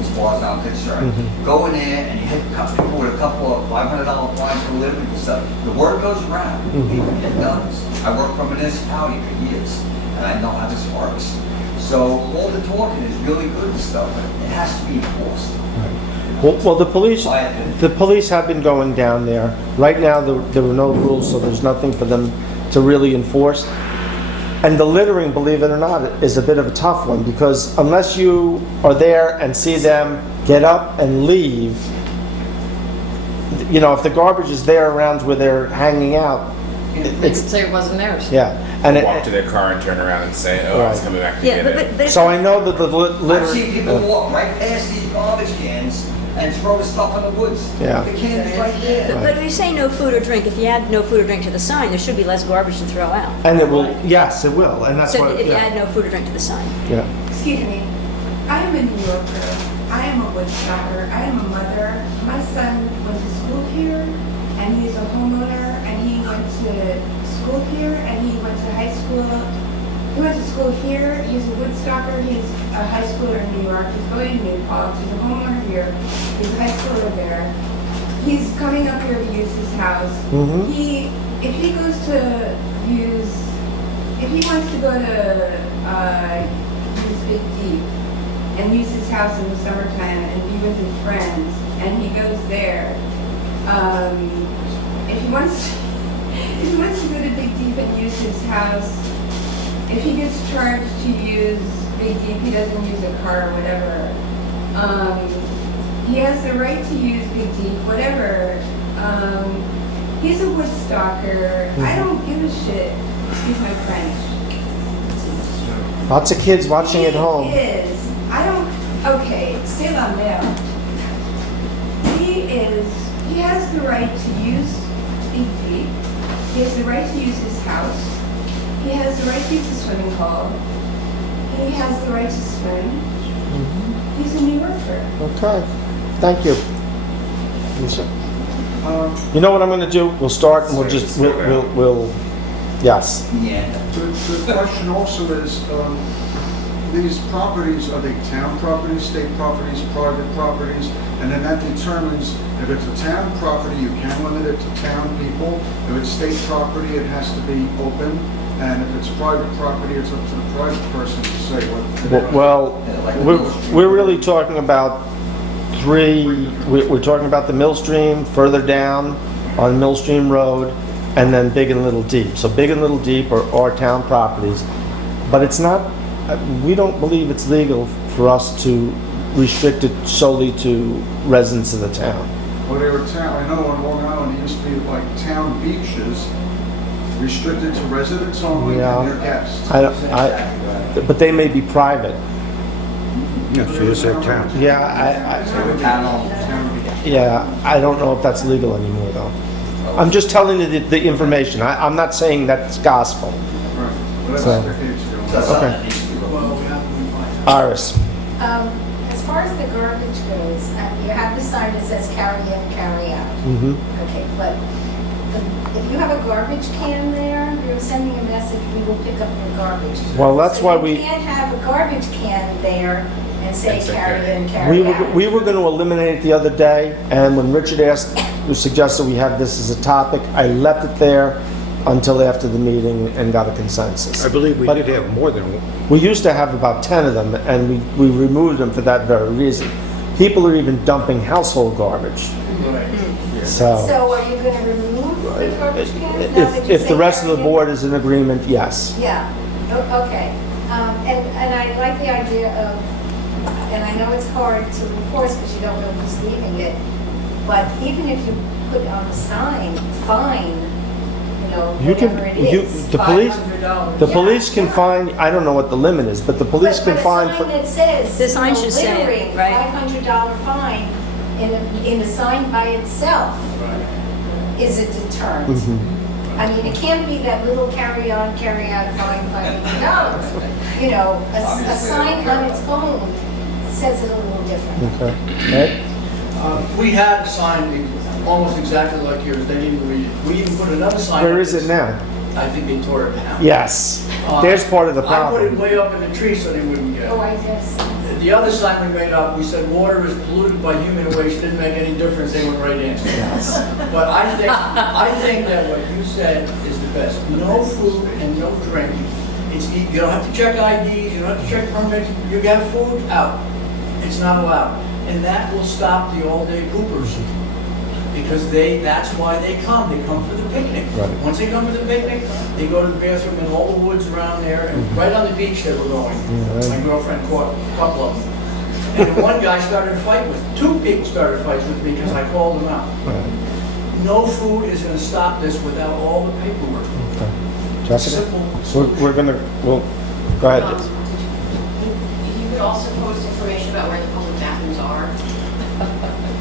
as far as I'm concerned. Go in there and you hit people with a couple of $500 fines for living and stuff. The word goes around. It does. I worked for a municipality for years, and I know how this works. So all the talking is really good and stuff, but it has to be enforced. Well, the police have been going down there. Right now, there were no rules, so there's nothing for them to really enforce. And the littering, believe it or not, is a bit of a tough one, because unless you are there and see them get up and leave, if the garbage is there around where they're hanging out, They could say it wasn't theirs. Yeah. And Walk to their car and turn around and say, oh, I was Right. coming back to Yeah, get it. but so I know that the litter. I've seen people walk right past these garbage cans and throw the stuff in the woods. Yeah. The can is right there. But if you say no food or drink, if you add no food or drink to the sign, there should be less garbage to throw out. And it will, yes, it will, and that's So why, if you yeah. add no food or drink to the sign. Yeah. Excuse me, I am a New Yorker. I am a Woodstocker. I am a mother. My son went to school here, and he's a homeowner, and he went to school here, and he went to high school. He went to school here. He's a Woodstocker. He's a high schooler in New York. He's going to New Paltz. He's a homeowner here. He's a high schooler there. He's coming up here to use his house. Mhm. If he goes to use, if he wants to go to use Big Deep and use his house in the summertime and be with his friends, and he goes there, if he wants, if he wants to go to Big Deep and use his house, if he gets charged to use Big Deep, he doesn't use a car or whatever. He has the right to use Big Deep, whatever. He's a Woodstocker. I don't give a shit. Excuse my French. Lots of kids watching at home. He is. I don't. Okay, c'est la merde. He has the right to use Big Deep. He has the right to use his house. He has the right to use the swimming hole. He has the right to swim. He's a New Yorker. Okay, thank you. Lisa? You know what I'm gonna do? We'll start and we'll, yes. Yeah. The question also is, these properties, are they town properties, state properties, private properties? And then that determines if it's a town property, you can limit it to town people. If it's state property, it has to be open. And if it's private property, it's up to the private person to say what. Well, we're really talking about we're talking about the Millstream further down on Millstream Road, and then Big and Little Deep. So Big and Little Deep are town properties, but it's not, we don't believe it's legal for us to restrict it solely to residents of the town. Well, they were town, I know on Long Island, it used to be like town beaches, restricted to residents only Yeah. and their guests. But they may be private. Yeah, she is a town. Yeah, yeah, I don't know if that's legal anymore, though. I'm just telling you the information. I'm not saying that's gospel. Right. Well, that's So- decades ago. Okay. Iris. As far as the garbage goes, you have the sign that says carry in, carry out. Mm-hmm. Okay, but if you have a garbage can there, you're sending a message, we will pick up your garbage. Well, that's So why you can't have a garbage can there and say carry in, We carry out. were going to eliminate it the other day, and when Richard suggested we have this as a topic, I left it there until after the meeting and got a consensus. I believe we But did have more than one. we used to have about 10 of them, and we removed them for that very reason. People are even dumping household garbage. So, So are you gonna remove the garbage cans? now that you if say the rest of the carry in? board is in agreement, yes. Yeah, okay. And I like the idea of, and I know it's hard to enforce because you don't know who's leaving it, but even if you put on a sign, fine, you know, You can, whatever it is. the police, $500. the police can fine, I don't know what the limit is, but the police can fine But for, a sign that says, The sign you know, should say it, littering, right? $500 fine in the sign by itself is a deterrent. Mhm. I mean, it can't be that little carry on, carry out, fine, $500. You know, a sign on its own says it a little different. okay. Ed? We had a sign almost exactly like yours, they didn't read it. We even put another sign. Where up is it now? I think they tore it down. Yes, there's part of the I put it problem. way up in the tree so they wouldn't get Oh, it. I guess. The other sign we made up, we said water is polluted by human waste, didn't make any difference, they went right in. But I think that what you said is the best. No food and no drink. You don't have to check IDs, you don't have to check permits, you have food out. It's not allowed. And that will stop the all-day poopers. Because that's why they come for the picnic. Right. Once they come for the picnic, they go to the bathroom in all the woods around there, and right on the beach they were going. right. My girlfriend caught a couple of them. And then one guy started a fight with, two people started fights with me because I called them out. no food is gonna stop this without all the paperwork. Okay. Jessica? We're gonna, well, go ahead. You could also post information about where the public bathrooms are.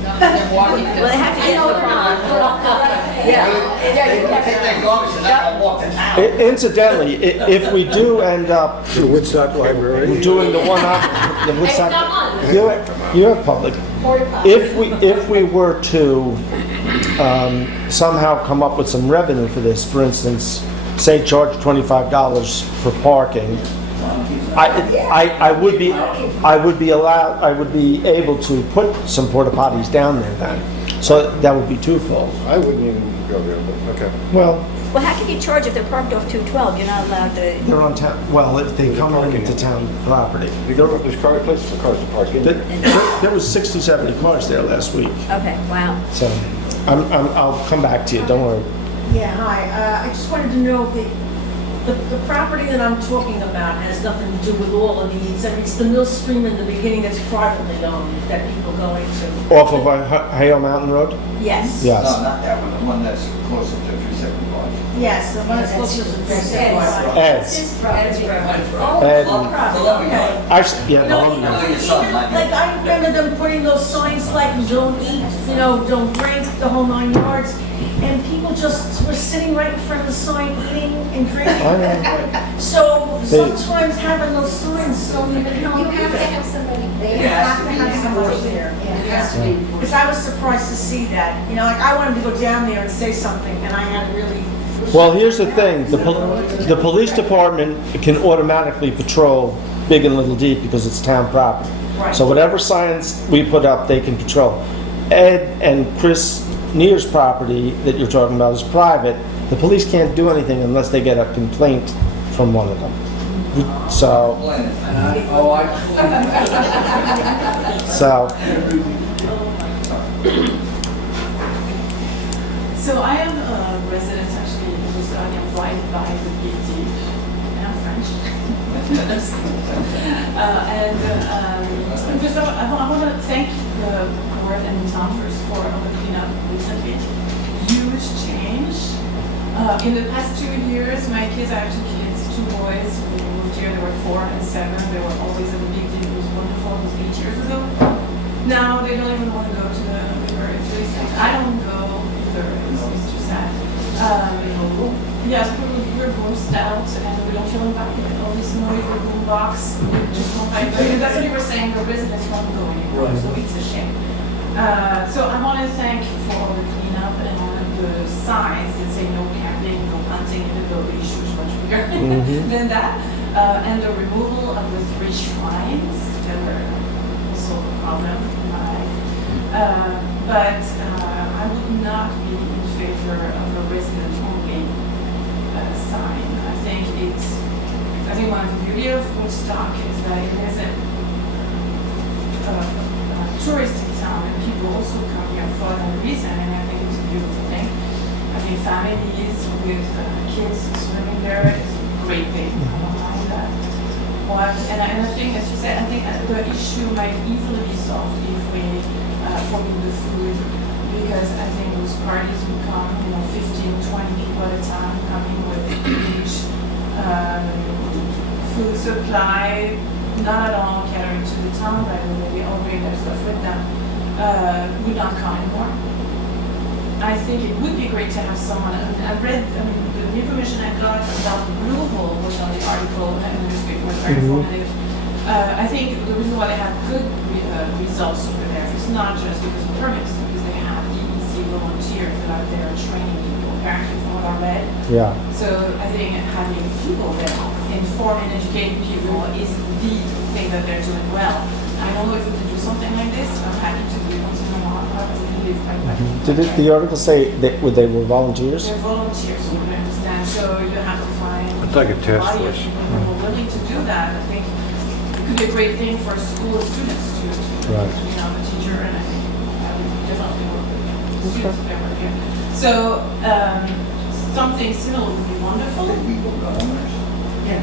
Well, they have to get in the pond. Take that garbage and I'll walk to town. Incidentally, if we do end up The Woodstock Library. doing the one up, the Woodstock, you're public. If we were to somehow come up with some revenue for this, for instance, say charge $25 for parking, I would be able to put some porta potties down there then. So that would be twofold. I wouldn't even go there, but okay. Well, Well, how can you charge if they're parked off 212? You're not allowed to. they're on town, well, if they come into town property. There's places for cars to park in. There was 60, 70 cars there last week. Okay, wow. So I'll come back to you, don't worry. Yeah, hi. I just wanted to know, the property that I'm talking about has nothing to do with all of these. I mean, it's the mill stream in the beginning that's privately owned that people go into. Off of Hale Mountain Road? Yes. Yes. No, not that one, the one that's closer to 375. Yes, the one that's closer to the Ed's. Ed's property. Oh, Ed. all property, okay. Actually, yeah, No, the even, whole- like, I remember them putting those signs like, don't eat, don't drink, the whole 9 yards. And people just were sitting right in front of the sign, eating and drinking. I know. So They- sometimes having those signs don't even help. You have to have somebody there. You have to have somebody there. It has to be enforced. Because I was surprised to see that. Like I wanted to go down there and say something, and I had really. Well, here's the thing, the police department can automatically patrol Big and Little Deep because it's town property. Right. So whatever signs we put up, they can patrol. Ed and Chris Neer's property that you're talking about is private. The police can't do anything unless they get a complaint from one of them. So, so, So I am a resident actually in Woodstock. I'm right by the Big Deep, and I'm French. First of all, I want to thank the board and Tom first for all the cleanup recently. Huge change. In the past 2 years, my kids, I have 2 kids, 2 boys. When we moved here, they were 4 and 7. They were always at the Big Deep. It was wonderful. It was 8 years ago. Now they don't even want to go to the river. It's really sad. I don't go either. It's too sad. Yes, we're grossed out and we don't feel invited. All this noise, the boombox, we just don't like it. And that's what you were saying, the residents won't go anymore, so it's a shame. So I want to thank you for all the cleanup and all the signs that say no camping, no hunting, even though the issue is much bigger than that. And the removal of the 3 shrines that were also a problem in my life. But I would not be in favor of a resident-only sign. I think one of the beauty of Woodstock is that it is a touristic town, and people also come here for that reason, and I think it's a beautiful thing. I think families with kids swimming there is a great thing. I don't mind that. And I think, as you said, I think the issue might easily be solved if we forbid the food, because I think those parties will come, 15, 20 people at a time, coming with huge food supply, not at all catering to the town, by the way, they all bring their stuff with them, would not come anymore. I think it would be great to have someone, I read, the information I got about the Blue Hole was on the article in the newspaper, was very informative. I think the reason why they have good results over there is not just because of permits, because they have EEC volunteers that are there training people, apparently from what I read. yeah. So I think having people there, informing and educating people is the thing that they're doing well. I don't know if we can do something like this. I'm happy to do it once in a while. I really live right by Did the article say that they were volunteers? They're volunteers, you can understand. So you have to find It's like a task body of force. people who are willing to do that. I think it could be a great thing for school students to Right. the teacher, and I think I would definitely work with students if they were here. So something similar would be wonderful. Yeah.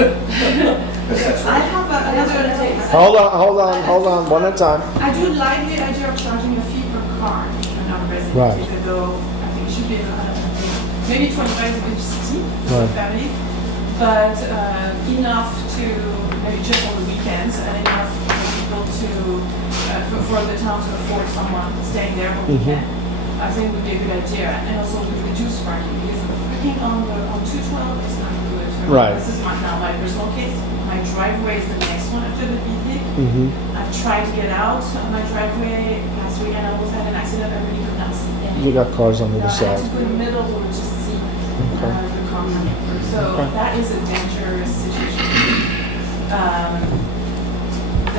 I have another. Hold on, one at a time. I do like the idea of charging a fee per car if you're not a resident. Right. Even though I think it should be maybe 25 is a bit steep for Right. families, but enough to maybe just on the weekends and enough for people to for the town to afford someone staying there on the weekend. I think would be a good idea, and also would reduce parking because parking on 212 is not good. For me. Right. This is now my personal case. My driveway is the next one after the BD. Mm-hmm. I've tried to get out on my driveway last weekend. I almost had an accident. I really could not see anything. You got cars on the No, other I had side. to go in the middle to just see the car coming through. So that is a dangerous situation.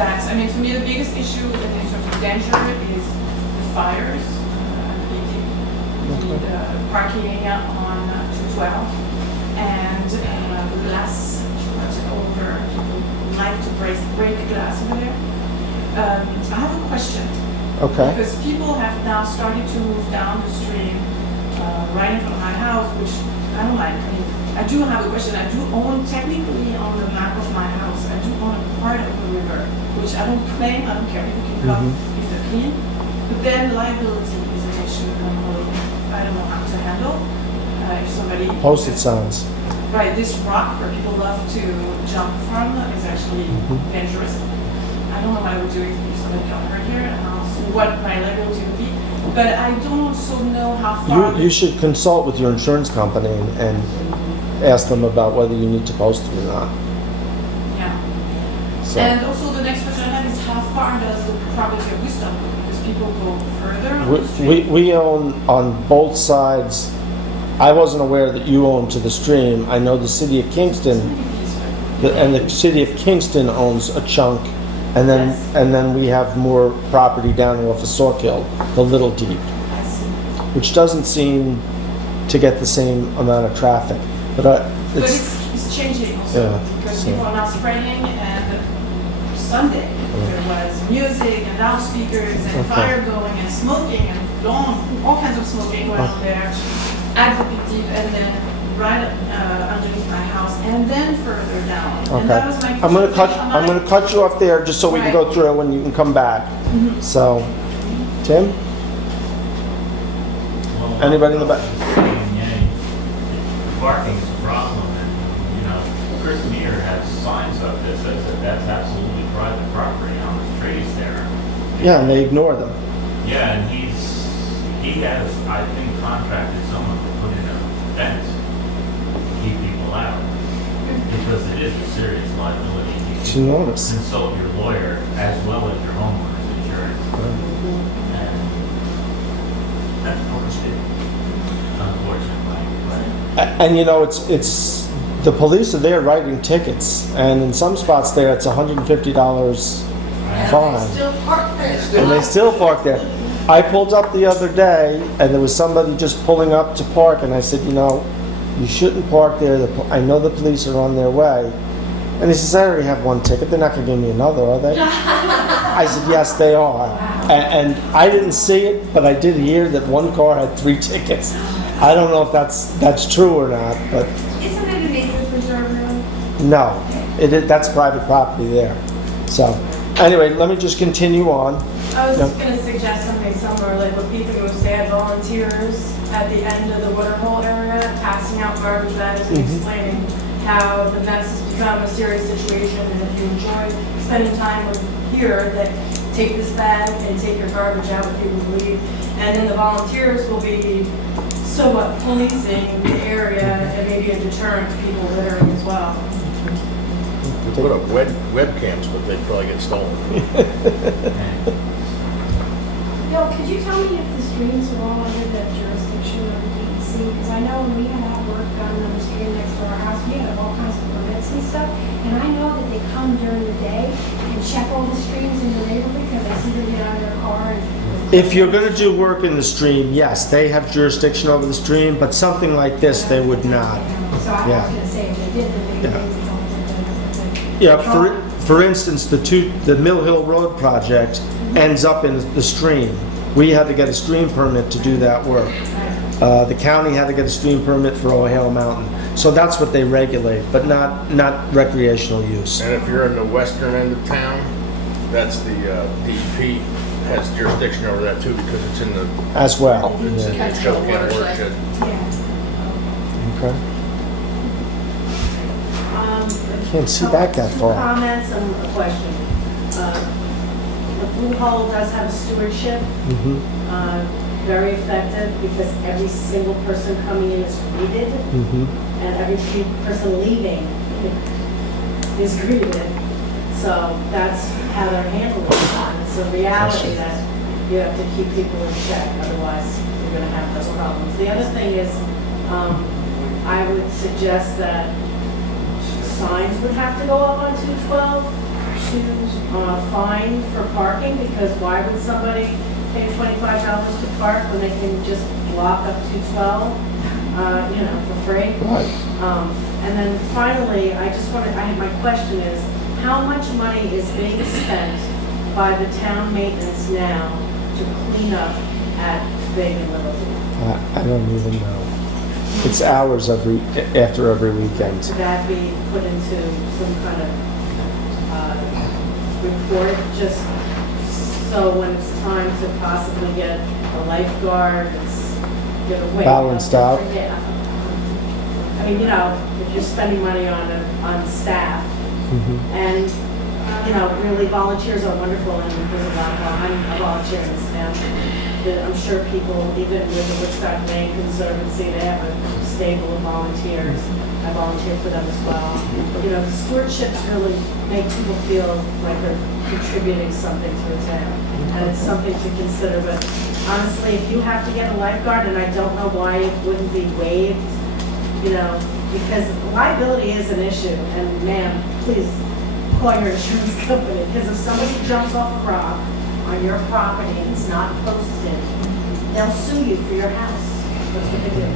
I mean, for me, the biggest issue in terms of danger is the fires, the parking on 212, and the glass over. People like to break the glass over there. I have a question. Okay. Because people have now started to move down the stream right in front of my house, which I don't like. I mean, I do have a question. I do own, technically on the map of my house, I do own a part of the river, which I don't claim. I don't care if you can come if they're clean. But then liability is an issue that I don't know how to handle. If somebody... Posted signs. Right, this rock where people love to jump from is actually dangerous. I don't know what I would do if somebody got hurt here and what my liability would be. But I don't also know how far... You should consult with your insurance company and ask them about whether you need to post it or not. Yeah. So. And also the next question I have is how far does the property of Woodstock go? Because people go further on the street. We own on both sides. I wasn't aware that you own to the stream. I know the city of Kingston, and the city of Kingston owns a chunk, and then we have more property down off of Sawkill, the Little Deep, which doesn't seem to get the same amount of traffic. But it's changing also because people are now spreading, and Sunday there was music and loudspeakers and fire going and smoking and all kinds of smoking going on there at the Big Deep, and then right underneath my house, and then further down. And that was my I'm gonna cut you off there just so we can go through and you can come back. So, Tim? Anybody in the back? Parking is a problem, and, Chris Meir has signs up that says that that's absolutely private property on the trees there. Yeah, and they ignore them. Yeah, and he has, I think, contracted someone to put in a fence to keep people out, because it is a serious liability. It's enormous. Consult your lawyer as well as your homeowner's insurance. And that's unfortunately. And it's the police are there writing tickets, and in some spots there it's $150 fine. And they still park there. I pulled up the other day, and there was somebody just pulling up to park, and I said, you shouldn't park there. I know the police are on their way. And he says, I already have one ticket. They're not going to give me another, are they? I said, yes, they are. And I didn't see it, but I did hear that one car had 3 tickets. I don't know if that's true or not, but Isn't it a nature preserve room? no, that's private property there. So, anyway, let me just continue on. I was just going to suggest something similar, like what people would say at volunteers at the end of the waterhole area, passing out garbage bags and explaining how the mess has become a serious situation, and if you enjoy spending time here, that take this bag and take your garbage out when people leave, and then the volunteers will be somewhat policing the area and maybe a deterrent to people littering as well. Put up webcams, but they'd probably get stolen. Bill, could you tell me if the streams are all under the jurisdiction of the DEC? Because I know when we had that work done on the stream next to our house, we had all kinds of permits and stuff. And I know that they come during the day and check all the streams in the neighborhood because they see them get out of their car and... If you're going to do work in the stream, yes, they have jurisdiction over the stream, but something like this, they would not. So I was going to say, if they did, then they would For instance, the Mill Hill Road project ends up in the stream. We had to get a stream permit to do that work. The county had to get a stream permit for O'Hale Mountain. So that's what they regulate, but not recreational use. And if you're in the western end of town, that's the DEP has jurisdiction over that too, because it's in the, As well. it's in Yeah. the Suffolk County watershed. Okay. Um, Can't see back that far. Comments and a question. The Blue Hole does have a stewardship, Mhm. very effective because every single person coming in is greeted Mhm. and every person leaving is greeted. So that's how they're handling it. It's a reality that you have to keep people in check, otherwise you're gonna have those problems. The other thing is, I would suggest that signs would have to go up on 212 to fine for parking, because why would somebody pay $25 to park when they can just block up 212, for free? And then finally, my question is, how much money is being spent by the town maintenance now to clean up at Big and Little? I don't even know. It's hours after every weekend. Should that be put into some kind of report, just so when it's time to possibly get a lifeguard, it's gonna wait? Balanced out. Yeah. I mean, if you're spending money on staff, Mhm. and, really volunteers are wonderful, and there's a lot of, I'm a volunteer in this town. I'm sure people, even with the Woodstock Maine Conservancy, they have a stable of volunteers. I volunteer for them as well. The stewardships really make people feel like they're contributing something to the town, and it's something to consider. But honestly, if you have to get a lifeguard, and I don't know why it wouldn't be waived, because liability is an issue, and ma'am, please call your insurance company, because if somebody jumps off a rock on your property and it's not posted, they'll sue you for your house. That's what they do.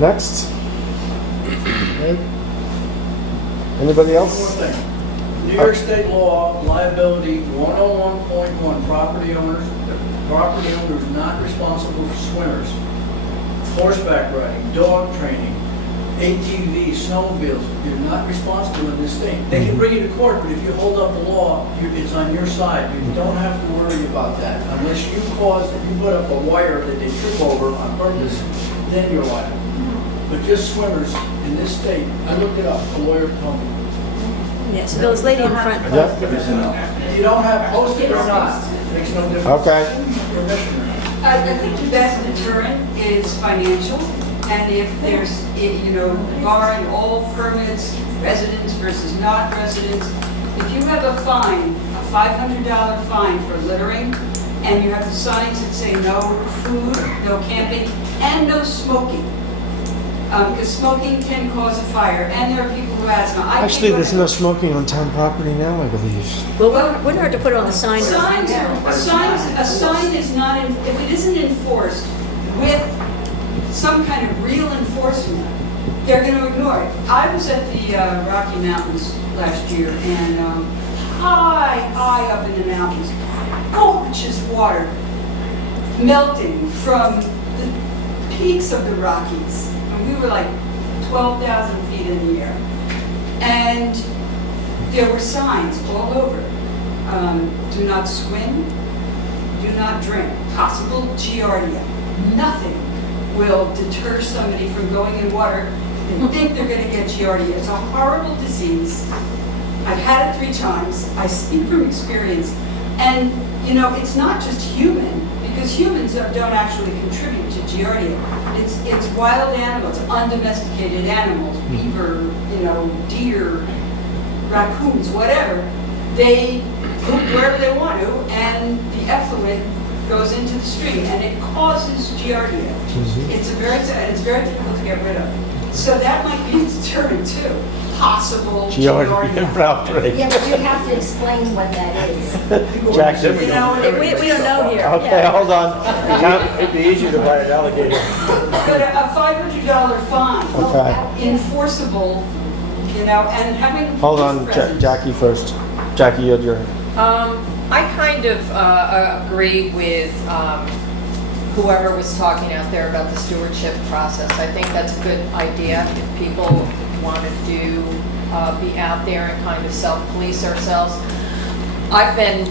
Next. Okay. Anybody One else? more thing. New York State law, liability 101.1, property owners not responsible for swimmers, horseback riding, dog training, ATVs, snowmobiles, you're not responsible in this thing. They can bring you to court, but if you hold up the law, it's on your side. You don't have to worry about that. Unless you put up a wire that they trip over on purpose, then you're liable. But just swimmers in this state, I looked it up, a lawyer told me. Yeah, so those lady in front. Yep. If you don't have posted or not, it makes no difference. Okay. Permission or not. I think the best deterrent is financial, and if there's, barring all permits, residents versus not residents, if you have a fine, a $500 fine for littering, and you have the signs that say no food, no camping, and no smoking, because smoking can cause a fire, and there are people who have asthma. Actually, there's no smoking on town property now, I believe. Well, wouldn't hurt to put it on the sign. A sign is not, if it isn't enforced with some kind of real enforcement, they're going to ignore it. I was at the Rocky Mountains last year, and high up in the mountains, gorgeous water melting from the peaks of the Rockies. And we were like 12,000 feet in the air. And there were signs all over. Do not swim, do not drink, possible giardia. Nothing will deter somebody from going in water and think they're going to get giardia. It's a horrible disease. I've had it 3 times. I speak from experience. And, it's not just human, because humans don't actually contribute to giardia. It's wild animals, undomesticated animals, beaver, deer, raccoons, whatever. They poop wherever they want to, and the effluent goes into the stream, and it causes giardia. It's very difficult to get rid of. So that might be a deterrent too. Possible giardia. Outbreak. Yeah, but you have to explain what that is. Jackie. We don't know here. Okay, hold on. It'd be easier to buy an alligator. But a $500 fine, Okay. enforceable, and having. Hold on, Jackie first. Jackie, you had your... I kind of agree with whoever was talking out there about the stewardship process. I think that's a good idea if people want to be out there and kind of self-police ourselves. I've been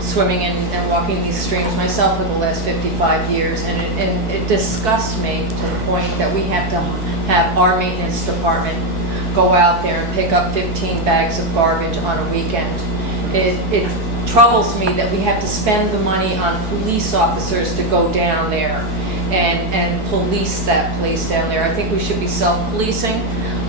swimming and walking these streams myself for the last 55 years, and it disgusts me to the point that we have to have our maintenance department go out there and pick up 15 bags of garbage on a weekend. It troubles me that we have to spend the money on police officers to go down there and police that place down there. I think we should be self-policing.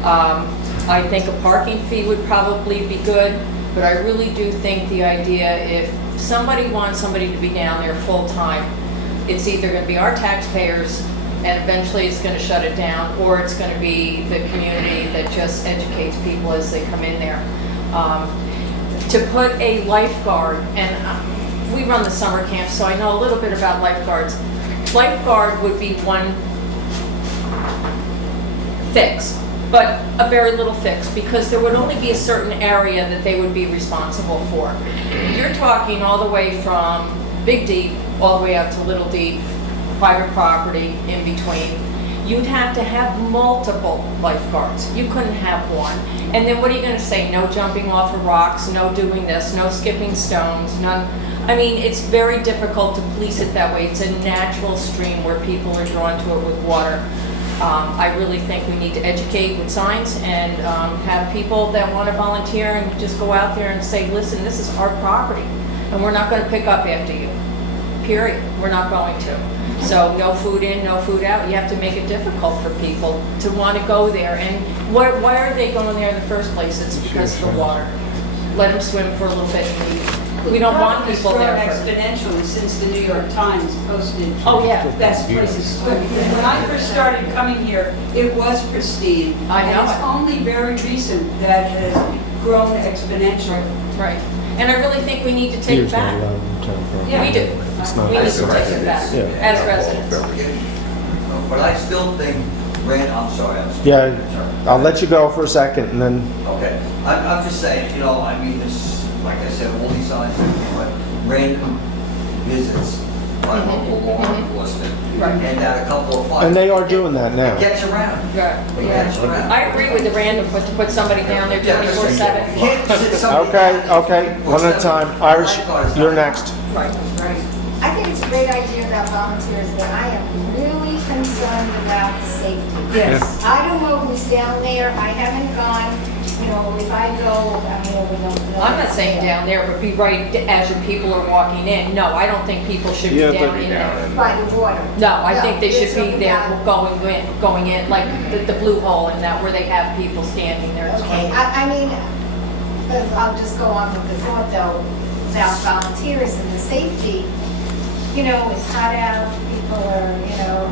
I think a parking fee would probably be good, but I really do think the idea, if somebody wants somebody to be down there full-time, it's either going to be our taxpayers, and eventually it's going to shut it down, or it's going to be the community that just educates people as they come in there. To put a lifeguard, and we run the summer camp, so I know a little bit about lifeguards. Lifeguard would be one fix, but a very little fix, because there would only be a certain area that they would be responsible for. You're talking all the way from Big Deep, all the way out to Little Deep, private property in between. You'd have to have multiple lifeguards. You couldn't have one. And then what are you going to say? No jumping off of rocks, no doing this, no skipping stones, none. I mean, it's very difficult to police it that way. It's a natural stream where people are drawn to it with water. I really think we need to educate with signs and have people that want to volunteer and just go out there and say, listen, this is our property, and we're not going to pick up after you. Period. We're not going to. So no food in, no food out. You have to make it difficult for people to want to go there. And why are they going there in the first place? It's because of the water. Let them swim for a little bit and leave. We don't want people there for... exponentially since the New York Times posted Oh, yeah. best places to swim. When I first started coming here, it was pristine. I know And it's it. only very recent that has grown exponentially. Right. And I really think we need to take it back. Yeah. We do. It's not- We need As to a take it resident. back Yeah. as residents. But I still think, Rand, I'm sorry. Yeah, I'll let you go for a second, and then, Okay, I'm just saying, you know, I mean, it's, like I said, all these signs, but random visits by local law enforcement, Right. and at a couple of fights. and they are doing that now. It gets around. Yeah. It gets around. I agree with the random, but to put somebody down there 24/7. You can't sit somebody Okay, down okay, one at a time. Irish, you're next. Right. I think it's a great idea about volunteers, but I am really concerned about the safety. Yes. I don't know who's down there, I haven't gone, you know, if I go, I mean, we don't know. I'm not saying down there, but be right as your people are walking in. No, I don't think people should be Yeah, down but- in there. By the water. No, I think they there's should be something there about- going in, like the blue hole and that, where they have people standing there. Okay, I mean, but I'll just go on with the thought though, about volunteers and the safety. You know, it's hot out, people are, you know,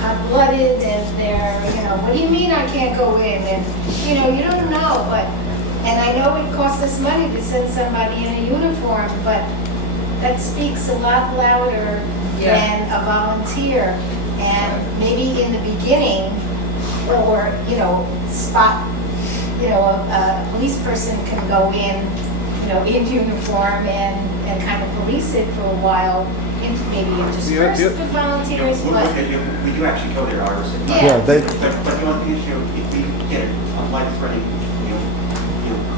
hot-blooded and they're, you know, what do you mean I can't go in? And, you know, you don't know, but, and I know it costs us money to send somebody in a uniform, but that speaks a lot louder than a volunteer. And maybe in the beginning, or, you know, a police person can go in, you know, in uniform and kind of police it for a while, maybe interspersed with volunteers, but. We do actually go there, Iris. Yeah, they, But the only thing is, you know, if we get a life-threatening,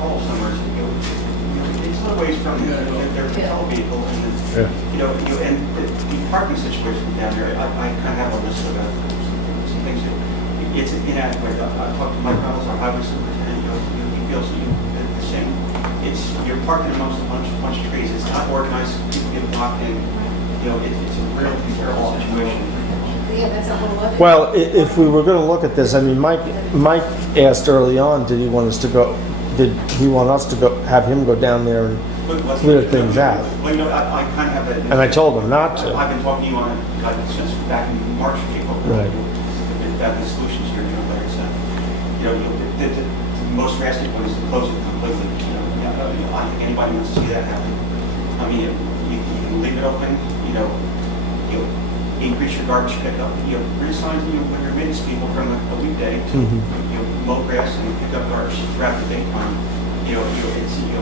call somewhere, it's a little ways from their patrol vehicle, and, and the parking situation down there, I kind of have a list of some things that, it's inadequate. I talked to Mike Reynolds, our highway superintendent, he feels the same. You're parking amongst a bunch of trees, it's not organized, people get blocked in, it's a real terrible situation. Yeah, that's a whole other. well, if we were gonna look at this, I mean, Mike asked early on, did he want us to go, have him go down there and clear things out? Well, I kind of have that. And I told him not to. I've been talking to you on it since back in March, April. Right. About the solutions here, like I said. The most drastic one is to close it completely. I don't think anybody wants to see that happen. I mean, you can leave it open, increase your garbage pickup, reassign, when you're maintenance people from a weekday to, mow grass and pick up garbage throughout the daytime. It's, to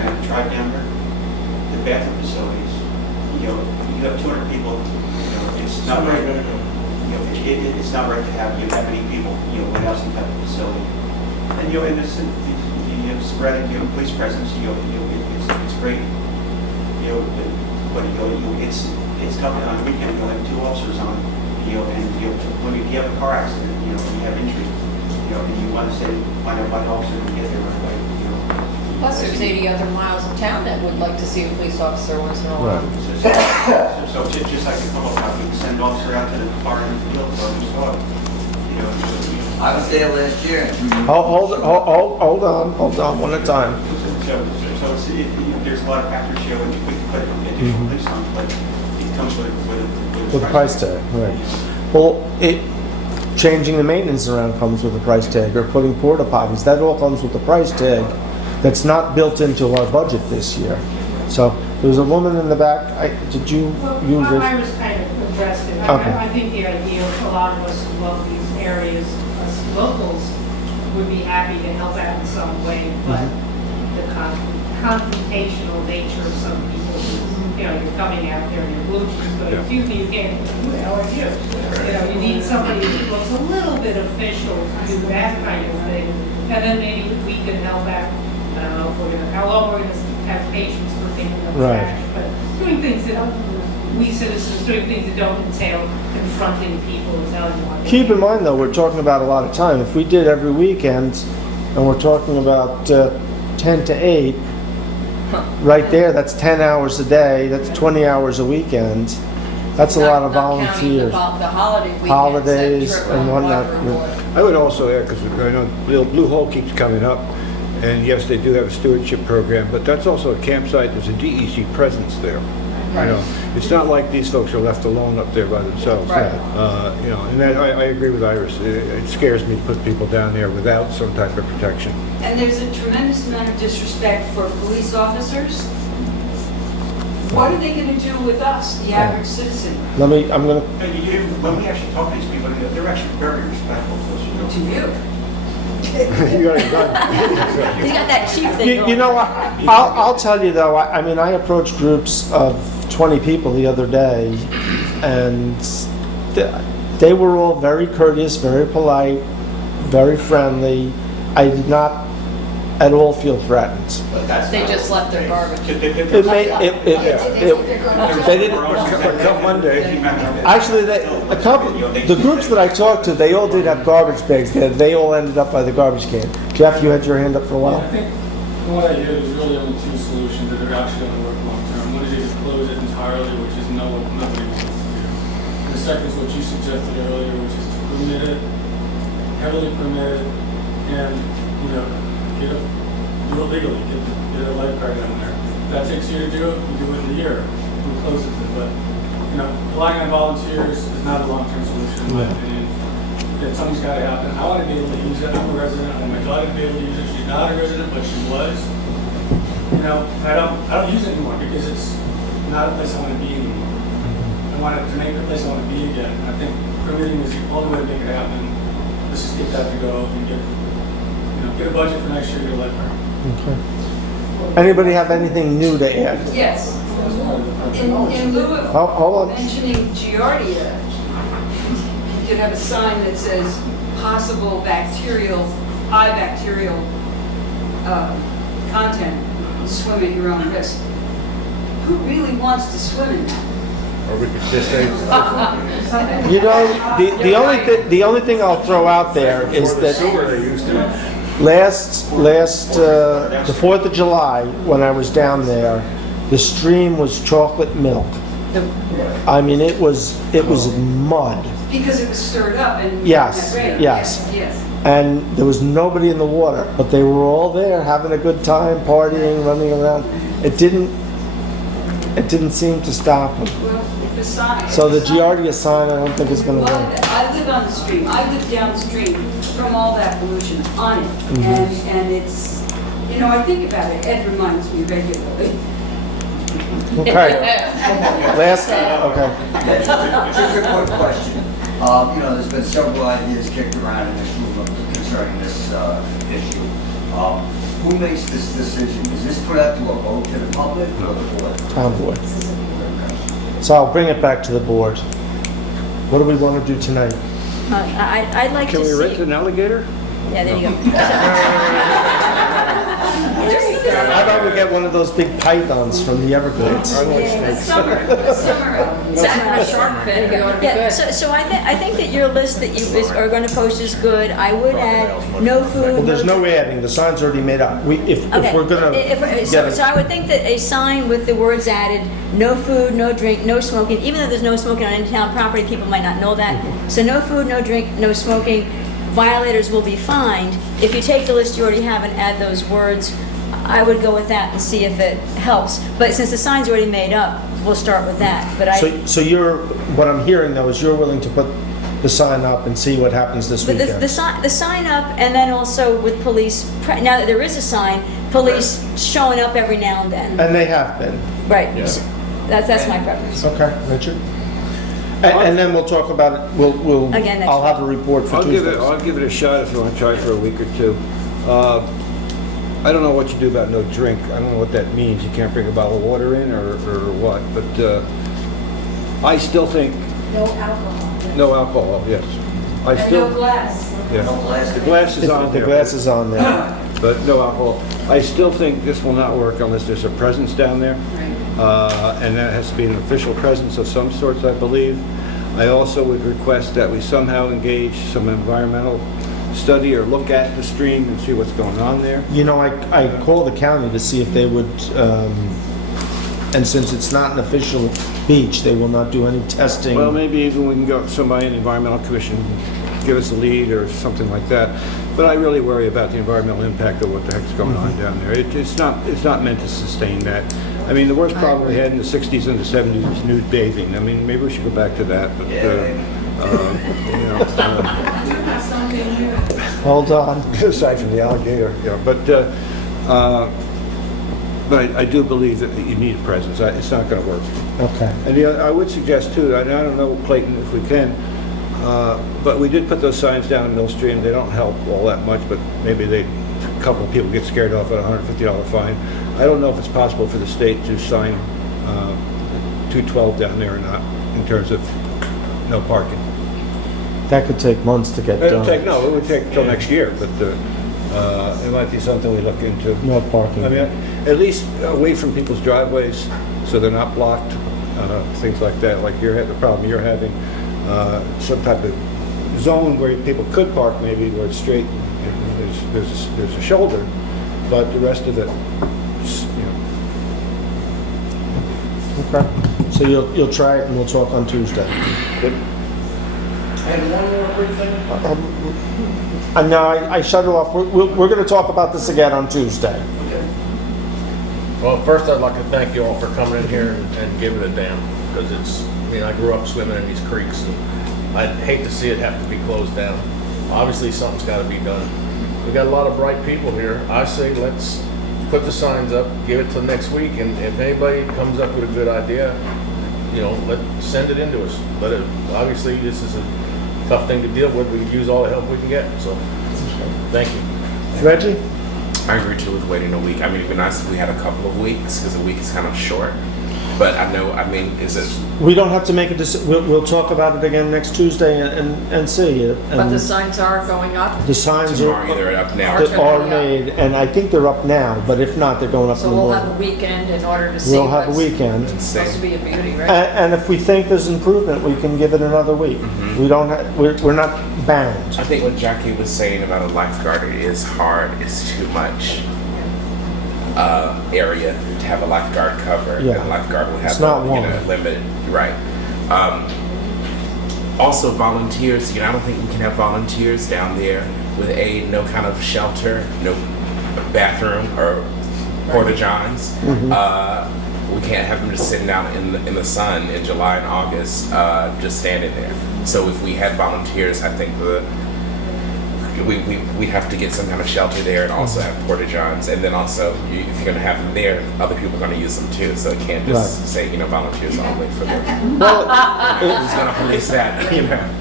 kind of drive down there, the bathroom facilities, you have 200 people, it's not right. It's not right to have that many people, without some type of facility. And, and this, the sporadic, police presence, great, you know, but it's tough on the weekend, you have 2 officers on, and when you have a car accident, you have injury, and you want to find out what officer to get there right away, Plus, there's 80 other miles of town that would like to see a police officer once in a while. So just like a couple of times, we send an officer out to the far end of the field for a new start. I was there last year. Hold on, one at a time. So there's a lot of factors here when you put additional police on, but it comes with With a price tag, right. Well, changing the maintenance around comes with a price tag, or putting porta potties, that all comes with a price tag that's not built into our budget this year. So, there's a woman in the back, did you use this? Iris kind of addressed it. Okay. I think the idea of a lot of us who love these areas, us locals, would be happy to help out in some way, but the confrontational nature of some people, you're coming out there in your blue jeans, but if you can't, who the hell are you? You need somebody who looks a little bit official to do that kind of thing, and then maybe we can help out. I don't know if how long we're gonna have patience for picking up trash, but doing things that, we citizens, doing things that don't entail confronting people and telling them what. Keep in mind though, we're talking about a lot of time. If we did every weekend, and we're talking about 10 to 8, right there, that's 10 hours a day, that's 20 hours a weekend. That's a lot of volunteers. Not counting the holiday weekends. Holidays that trip and on whatnot. Waterboard. I would also add, because I know the Blue Hole keeps coming up, and yes, they do have a stewardship program, but that's also a campsite, there's a DEC presence there. It's not like these folks are left alone up there by themselves. Right. And that, I agree with Iris. It scares me to put people down there without some type of protection. And there's a tremendous amount of disrespect for police officers. What are they going to do with us, the average citizen? When we actually talk to these people, they're actually very respectful to us. To you? You got a gun. You got that chief thing You know what, I'll tell you though, I approached groups of 20 people the other day, and they were all very courteous, very polite, very friendly. I did not at all feel threatened. They just left their garbage. They didn't. Come Monday. Actually, the groups that I talked to, they all did have garbage bags. They all ended up by the garbage can. Jeff, you had your hand up for a while. I think from what I hear, there's really only 2 solutions that are actually going to work long term. One is either close it entirely, which is nobody wants to do. And the second is what you suggested earlier, which is to permit it, heavily permit it, and do it legally, get a lifeguard down there. If that takes a year to do it, we do it in a year. We close it, but relying on volunteers is not a long-term solution in my opinion. That something's got to happen. I want to be able to use it. I'm a resident. I want my daughter to be able to use it. She's not a resident, but she was. I don't use it anymore because it's not a place I want to be anymore. I want it to make it a place I want to be again. I think permitting is the only way to make it happen. Let's just get that to go and get a budget for next year, get a lifeguard. Okay. Anybody have anything new to add? Yes. In lieu of Hold on. mentioning Giardia, you could have a sign that says possible high bacterial content, swim at your own risk. Who really wants to swim in that? Or we could just say, The only thing I'll throw out there is that last the 4th of July, when I was down there, the stream was chocolate milk. I mean, it was mud. Because it was stirred up and Yes, had rain. yes. Yes. And there was nobody in the water, but they were all there having a good time, partying, running around. It didn't seem to stop them. Well, the sign. So the Giardia sign, I don't think is going to Well, work. I live on the stream. I live downstream from all that pollution on it. Mhm. And it's, I think about it. Ed reminds me regularly. Okay. Last, okay. Yeah, just a quick question. There's been several ideas kicked around in this room concerning this issue. Who makes this decision? Is this put out to a vote to the public or the board? Town board. So I'll bring it back to the board. What do we want to do tonight? I'd like to see. Can we rent an alligator? Yeah, there you go. How about we get one of those big pythons from the Everglades? Shark fin, it ought to be Yeah, good. so I think that your list that you are going to post is good. I would add no food. Well, there's no adding, the sign's already made up. If Okay. we're gonna get So I would think that a sign with the words added, no food, no drink, no smoking, even though there's no smoking on any town property, people might not know that. So no food, no drink, no smoking, violators will be fined. If you take the list you already have and add those words, I would go with that and see if it helps. But since the sign's already made up, we'll start with that. But So you're, what I'm hearing though is you're willing to put the sign up and see what happens this But weekend? the sign up, and then also with police, now that there is a sign, police showing up every now and then. And they have been. Right. That's my preference. Okay, Richard? And then we'll talk about it, we'll, Again next I'll have a report for Tuesday. I'll give it a shot if you want to try for a week or two. I don't know what you do about no drink. I don't know what that means. You can't bring a bottle of water in or what, but I still think No alcohol. no alcohol, yes. I And still, no glass. yeah. The glass is on The there. glass is on there. But no alcohol. I still think this will not work unless there's a presence down there. And that has to be an official presence of some sorts, I believe. I also would request that we somehow engage some environmental study or look at the stream and see what's going on there. You know, I called the county to see if they would, and since it's not an official beach, they will not do any testing. Well, maybe even we can go, somebody in the Environmental Commission give us a lead or something like that. But I really worry about the environmental impact of what the heck's going on down there. It's not meant to sustain that. I mean, the worst problem we had in the 60s and the 70s was nude bathing. I mean, maybe we should go back to that, but, Hold on. aside from the alligator, but I do believe that you need a presence. It's not going to work. Okay. And I would suggest too, and I don't know, Clayton, if we can, but we did put those signs down in Mill Stream. They don't help all that much, but maybe a couple of people get scared off at a $150 fine. I don't know if it's possible for the state to sign 212 down there or not, in terms of no parking. That could take months to get It done. would take till next year, but it might be something we look into. No parking. I mean, at least away from people's driveways, so they're not blocked, things like that, like the problem you're having. Some type of zone where people could park, maybe where it's straight, and there's a shoulder, but the rest of it, Okay. So you'll try it and we'll talk on Tuesday. Good. And one more quick thing. No, I shut it off. We're going to talk about this again on Tuesday. Well, first I'd like to thank you all for coming in here and giving a damn, because I grew up swimming in these creeks, and I'd hate to see it have to be closed down. Obviously, something's got to be done. We got a lot of bright people here. I say let's put the signs up, give it till next week, and if anybody comes up with a good idea, send it into us. Obviously, this is a tough thing to deal with. We use all the help we can get, so thank you. Reggie? I agree too with waiting a week. I mean, it'd be nice if we had a couple of weeks, because a week is kind of short. But is it? We don't have to make a decision. We'll talk about it again next Tuesday and see. But the signs are going up, The signs Tomorrow, either up now or are made, and I think they're up now, but if not, they're going up in so the we'll morning. have a weekend in order to see We'll have a what's weekend. supposed to be a beauty, right? And if we think there's improvement, we can give it another week. We don't we're not bound. I think what Jackie was saying about a lifeguard is hard. It's too much area to have a lifeguard cover. Yeah. And a lifeguard will have It's not one. limited, right? Also, volunteers. I don't think we can have volunteers down there with no kind of shelter, no bathroom or porta johns. We can't have them just sitting out in the sun in July and August, just standing there. So if we had volunteers, I think we have to get some kind of shelter there and also have porta johns. And then also, if you're going to have them there, other people are going to use them too. So it can't just say, volunteers only for them. Who's going to police that?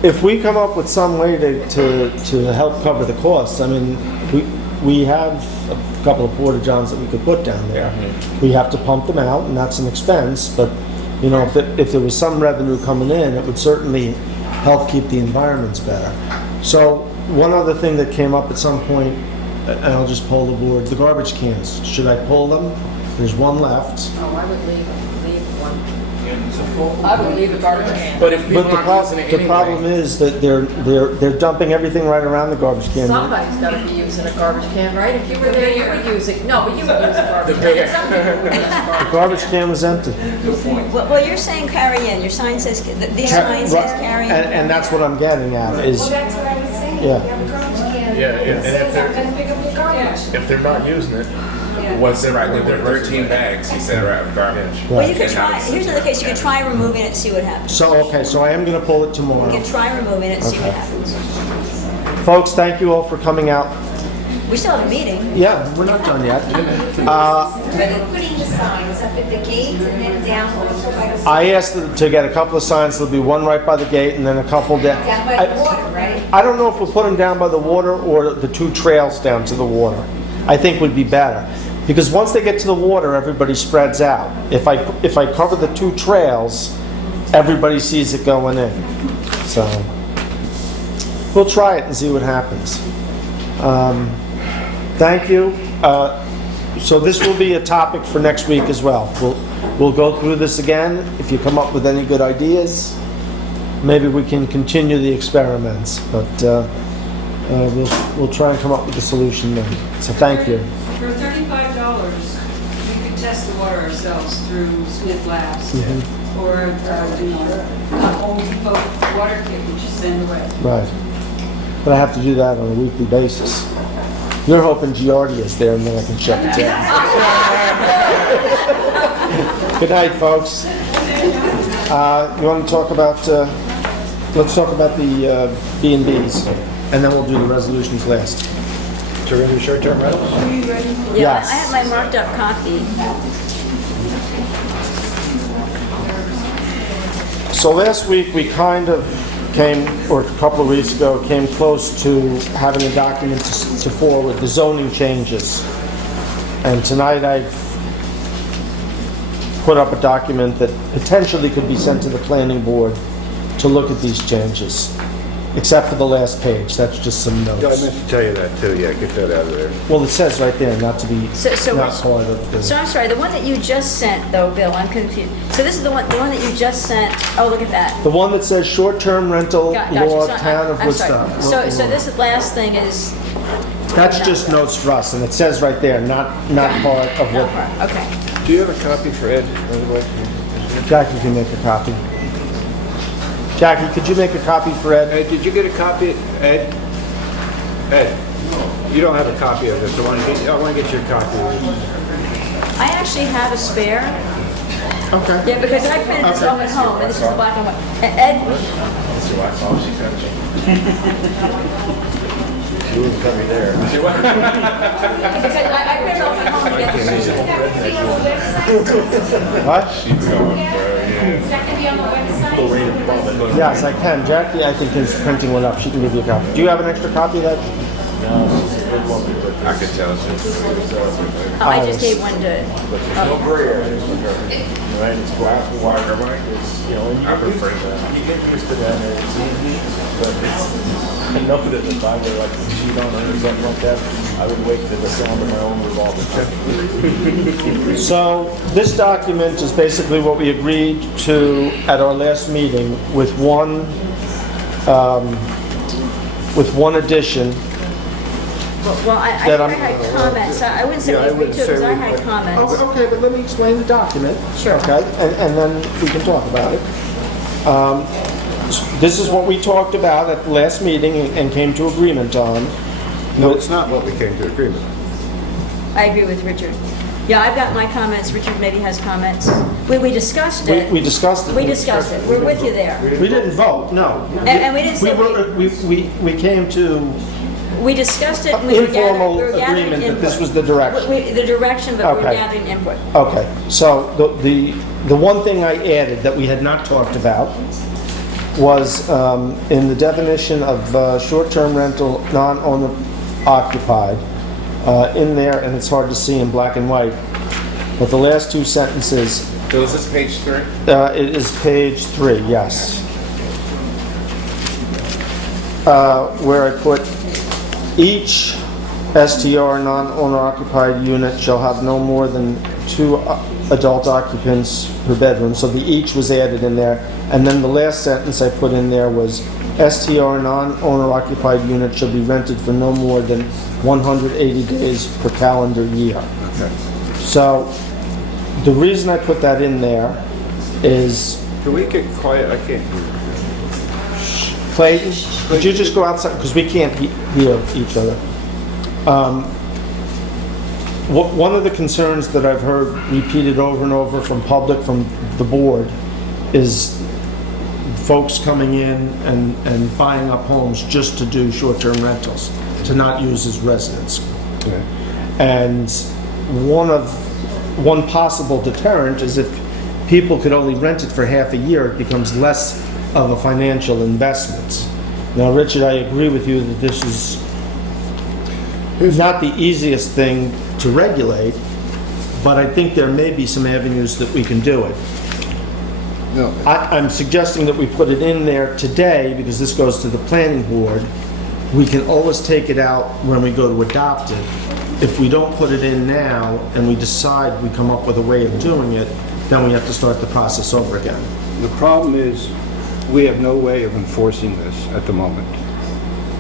If we come up with some way to help cover the costs, I mean, we have a couple of porta johns that we could put down there. We have to pump them out, and that's an expense. But if there was some revenue coming in, it would certainly help keep the environments better. So one other thing that came up at some point and I'll just poll the board, the garbage cans. Should I pull them? There's one left. Oh, I would leave one. I would leave the garbage can. But if people But the aren't using it problem anyway, is that they're dumping everything right around the garbage can. Somebody's gotta be using a garbage can, right? If you were there, you would use it. No, but you would use a garbage The can. bear. Some people would use a garbage The garbage can was empty. Well, you're saying carry in, your sign says, this sign says carry in. And that's what I'm getting at, is, Well, that's what I was saying. Yeah. You have a garbage can. Yeah, and It if says they're- I'm gonna pick up your garbage. If they're not using it, what's it right? There were 13 bags, he said, right, of garbage. Well, you could And now try, it's- here's another case, you could try removing it, see what happens. so, okay, so I am gonna pull it You tomorrow. can try removing it, see what Okay. happens. Folks, thank you all for coming out. We still have a meeting. Yeah, we're not done yet. But they're putting the signs up at the gate and then down also by the. I asked them to get a couple of signs, there'll be one right by the gate and then a couple down. Down by the water, right? I don't know if we'll put them down by the water or the two trails down to the water. I think would be better. Because once they get to the water, everybody spreads out. If I cover the two trails, everybody sees it going in. So, we'll try it and see what happens. Thank you. So this will be a topic for next week as well. We'll go through this again. If you come up with any good ideas, maybe we can continue the experiments. But we'll try and come up with a solution then. So thank you. For $35, we could test the water ourselves through Smith Labs. Or, a Home Depot water kit, which you send away. Right. But I have to do that on a weekly basis. You're hoping Giardia is there and then I can shut it down. Good night, folks. You want to talk about, let's talk about the B&Bs, and then we'll do the resolutions last. So we're going to do short-term rentals? Yeah, Yes. I have my marked up copy. So last week, we kind of came, or a couple of weeks ago, came close to having a document to forward, the zoning changes. And tonight I've put up a document that potentially could be sent to the planning board to look at these changes, except for the last page, that's just some Yeah, I notes. meant to tell you that too, yeah, get that out of there. Well, it says right there, not to be, So not which- part of the... So I'm sorry, the one that you just sent though, Bill, I'm confused. So this is the one that you just sent, oh, look at that. The one that says short-term rental Gotcha. law, So town of I'm sorry. Woodstock. So this last thing is. That's just notes for us, and it says right there, not part of No, what... okay. Do you have a copy for Ed, otherwise? Jackie can make a copy. Jackie, could you make a copy for Ed? Ed, did you get a copy, Ed? Ed, you don't have a copy of this, so I want to get your copy. I actually have a spare. Okay. Yeah, because I printed this off at home, and this is the black and white. Ed, She wouldn't come in there. because I printed off at home to get the What? Is that gonna be on the website? Yes, I can. Jackie, I think, is printing one up. She can give you a copy. Do you have an extra copy of that? I could tell you. Oh, I just gave one to. There's no gray area, right? It's black and white, right? It's, you know, and I prefer that. you get used to that, and it's easy, but it's enough of it if I were like to cheat on it or something like that, I would wait to the sound of my own revolver. So this document is basically what we agreed to at our last meeting with one addition. Well, I That think I had comments. I wouldn't say Yeah, I we agreed wouldn't to it, because say I we had would. comments. Okay, but let me explain the document. Sure. Okay, and then we can talk about it. This is what we talked about at the last meeting and came to agreement on. No, it's not what we came to agreement. I agree with Richard. Yeah, I've got my comments. Richard maybe has comments. We discussed it. We discussed it. We discussed it. We're with you there. We didn't vote, no. And we didn't say We came to we discussed it. We were informal gathering agreement that this input. was the direction. The direction, but we were Okay. gathering input. Okay, so the one thing I added that we had not talked about was in the definition of short-term rental, non-owner occupied, in there, and it's hard to see in black and white, but the last two sentences, So is this page 3? it is page 3, yes. Where I put each STR, non-owner occupied unit shall have no more than 2 adult occupants per bedroom. So the each was added in there. And then the last sentence I put in there was STR, non-owner occupied unit shall be rented for no more than 180 days per calendar year. Okay. So the reason I put that in there is, Can we get quiet? I can't hear. Clayton, could you just go outside, because we can't hear each other. One of the concerns that I've heard repeated over and over from public, from the board, is folks coming in and buying up homes just to do short-term rentals, to not use as residence. Okay. And one possible deterrent is if people could only rent it for half a year, it becomes less of a financial investment. Now, Richard, I agree with you that this is not the easiest thing to regulate, but I think there may be some avenues that we can do it. No. I'm suggesting that we put it in there today because this goes to the planning board. We can always take it out when we go to adopt it. If we don't put it in now and we decide we come up with a way of doing it, then we have to start the process over again. The problem is, we have no way of enforcing this at the moment.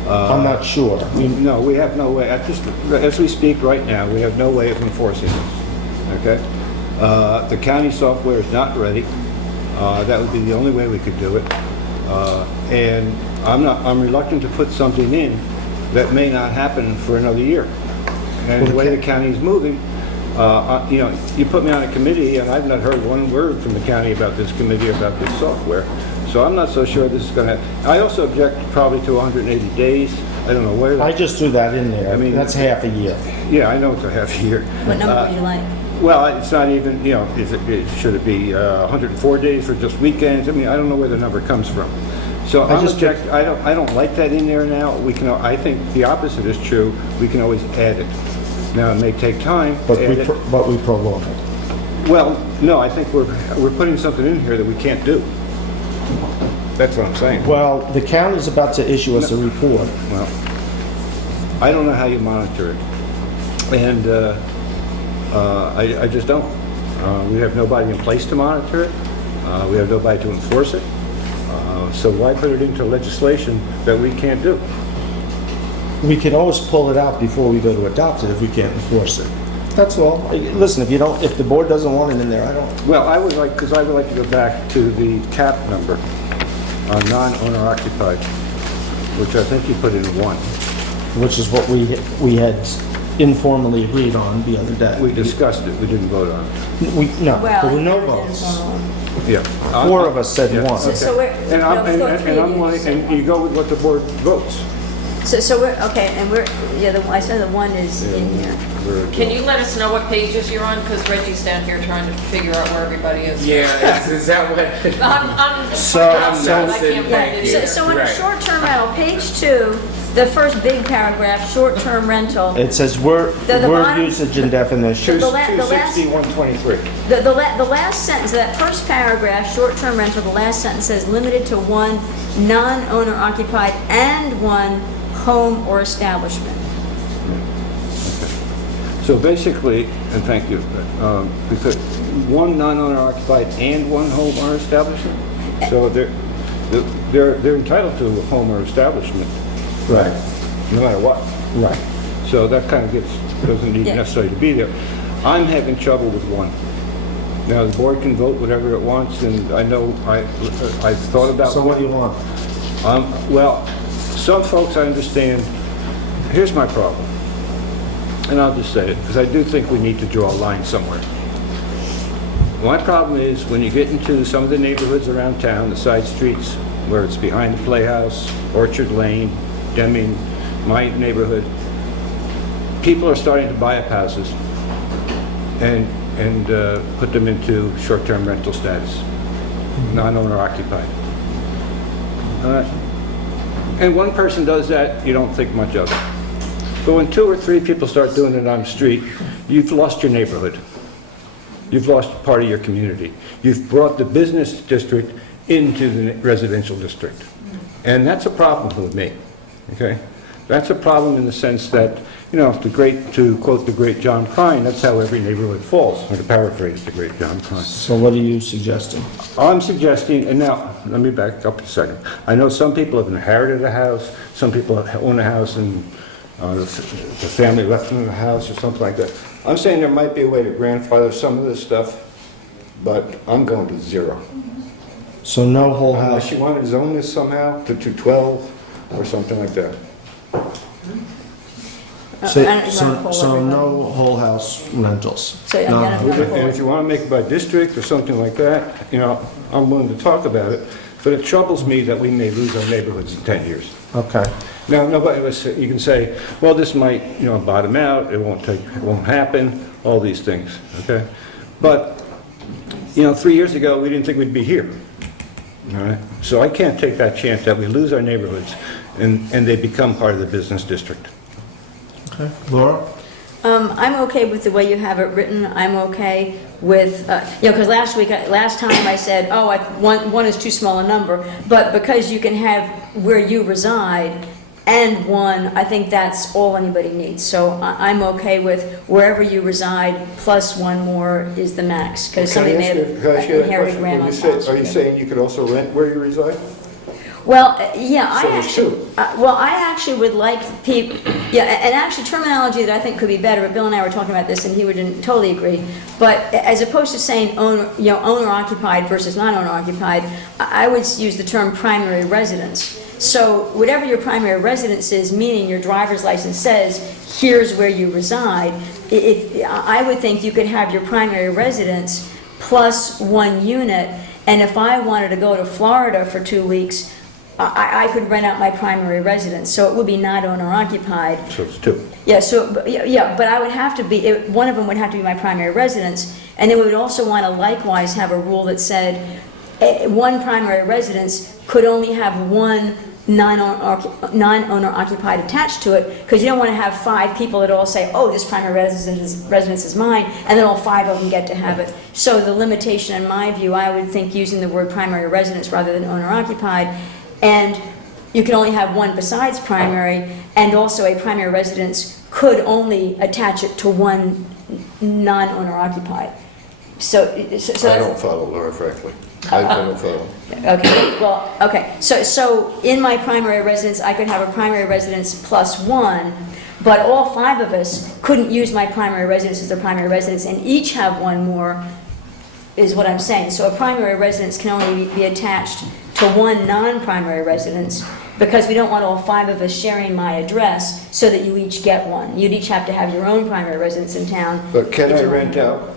I'm not sure. No, we have no way. As we speak right now, we have no way of enforcing this. Okay? The county software is not ready. That would be the only way we could do it. And I'm reluctant to put something in that may not happen for another year. And the way the county is moving, you know, you put me on a committee and I've not heard one word from the county about this committee, about this software. So I'm not so sure this is going to... I also object probably to 180 days. I don't know where... I just threw that in there. I mean, that's half a year. Yeah, I know it's a half a year. What number would you like? Well, it's not even, you know, should it be 104 days for just weekends? I mean, I don't know where the number comes from. So I don't like that in there now. We can, I think the opposite is true. We can always add it. Now, it may take time, but we prolong it. Well, no, I think we're putting something in here that we can't do. That's what I'm saying. Well, the county's about to issue us a report. Well, I don't know how you monitor it. And I just don't. We have nobody in place to monitor it. We have nobody to enforce it. So why put it into legislation that we can't do? We can always pull it out before we go to adopt it if we can't enforce it. That's all. Listen, if the board doesn't want it in there, I don't. Well, I would like to go back to the cap number on non-owner occupied, which I think you put in 1. Which is what we had informally agreed on the other day. We discussed it, we didn't vote on it. No, there were no votes. Yeah. 4 of us said 1. Okay. So we're... And I'm wanting, and you go with what the board votes. So we're, okay, and we're, yeah, I said the 1 is in here. Can you let us know what pages you're on? Because Reggie's down here trying to figure out where everybody is. Yeah, is that what? I'm So I can't find it either. So in a short-term rental, page 2, the first big paragraph, short-term rental. It says word bottom- usage and definition. The last 123. The last sentence, that first paragraph, short-term rental, the last sentence says limited to 1 non-owner occupied and 1 home or establishment. So basically, and thank you, because 1 non-owner occupied and 1 home or establishment, so they're entitled to a home or establishment, Right. no matter what. Right. So that kind of doesn't need necessarily to be there. I'm having trouble with 1. Now the board can vote whatever it wants, and I know I've thought about. So what do you want? Well, some folks I understand. Here's my problem. And I'll just say it, because I do think we need to draw a line somewhere. My problem is when you get into some of the neighborhoods around town, the side streets, where it's behind the Playhouse, Orchard Lane, Deming, my neighborhood, people are starting to buy up houses and put them into short-term rental status, non-owner occupied. And 1 person does that, you don't think much of it. But when 2 or 3 people start doing it on the street, you've lost your neighborhood. You've lost part of your community. You've brought the business district into the residential district. And that's a problem with me, okay? That's a problem in the sense that you know, to quote the great John Prine, that's how every neighborhood falls, or to paraphrase the great John Prine. So what are you suggesting? I'm suggesting, and now, let me back up a second. I know some people have inherited a house, some people own a house and the family left them the house or something like that. I'm saying there might be a way to grandfather some of this stuff, but I'm going to 0. So no whole house? Unless you want to zone this somehow to 212 or something like that. So no whole house rentals? So identify And if you want to make it by district or something like that, you know, I'm willing to talk about it, but it troubles me that we may lose our neighborhoods in 10 years. Okay. Now, nobody, you can say, well, this might, you know, bottom out, it won't happen, all these things, okay? But, you know, 3 years ago, we didn't think we'd be here, all right? So I can't take that chance that we lose our neighborhoods and they become part of the business district. Okay. Laura? I'm okay with the way you have it written. I'm okay with, you know, because last time I said, oh, one is too small a number, but because you can have where you reside and 1, I think that's all anybody needs. So I'm okay with wherever you reside plus 1 more is the max, because somebody may have inherited grandma's house. Are you saying you could also rent where you reside? Well, yeah, So there's two. I actually would like people, yeah, and actually terminology that I think could be better, but Bill and I were talking about this and he would totally agree. But as opposed to saying owner occupied versus non-owner occupied, I would use the term primary residence. So whatever your primary residence is, meaning your driver's license says, here's where you reside, I would think you could have your primary residence plus 1 unit, and if I wanted to go to Florida for 2 weeks, I could rent out my primary residence, so it would be not owner occupied. So it's 2. Yeah, but I would have to be, one of them would have to be my primary residence, and then we would also want to likewise have a rule that said 1 primary residence could only have 1 non-owner occupied attached to it, because you don't want to have 5 people that all say, oh, this primary residence is mine, and then all 5 of them get to have it. So the limitation, in my view, I would think using the word primary residence rather than owner occupied, and you can only have 1 besides primary, and also a primary residence could only attach it to 1 non-owner occupied. So I don't follow, Laura, frankly. I don't follow. Okay, well, okay. So in my primary residence, I could have a primary residence plus 1, but all 5 of us couldn't use my primary residence as their primary residence and each have 1 more, is what I'm saying. So a primary residence can only be attached to 1 non-primary residence, because we don't want all 5 of us sharing my address so that you each get 1. You'd each have to have your own primary residence in town. But can I rent out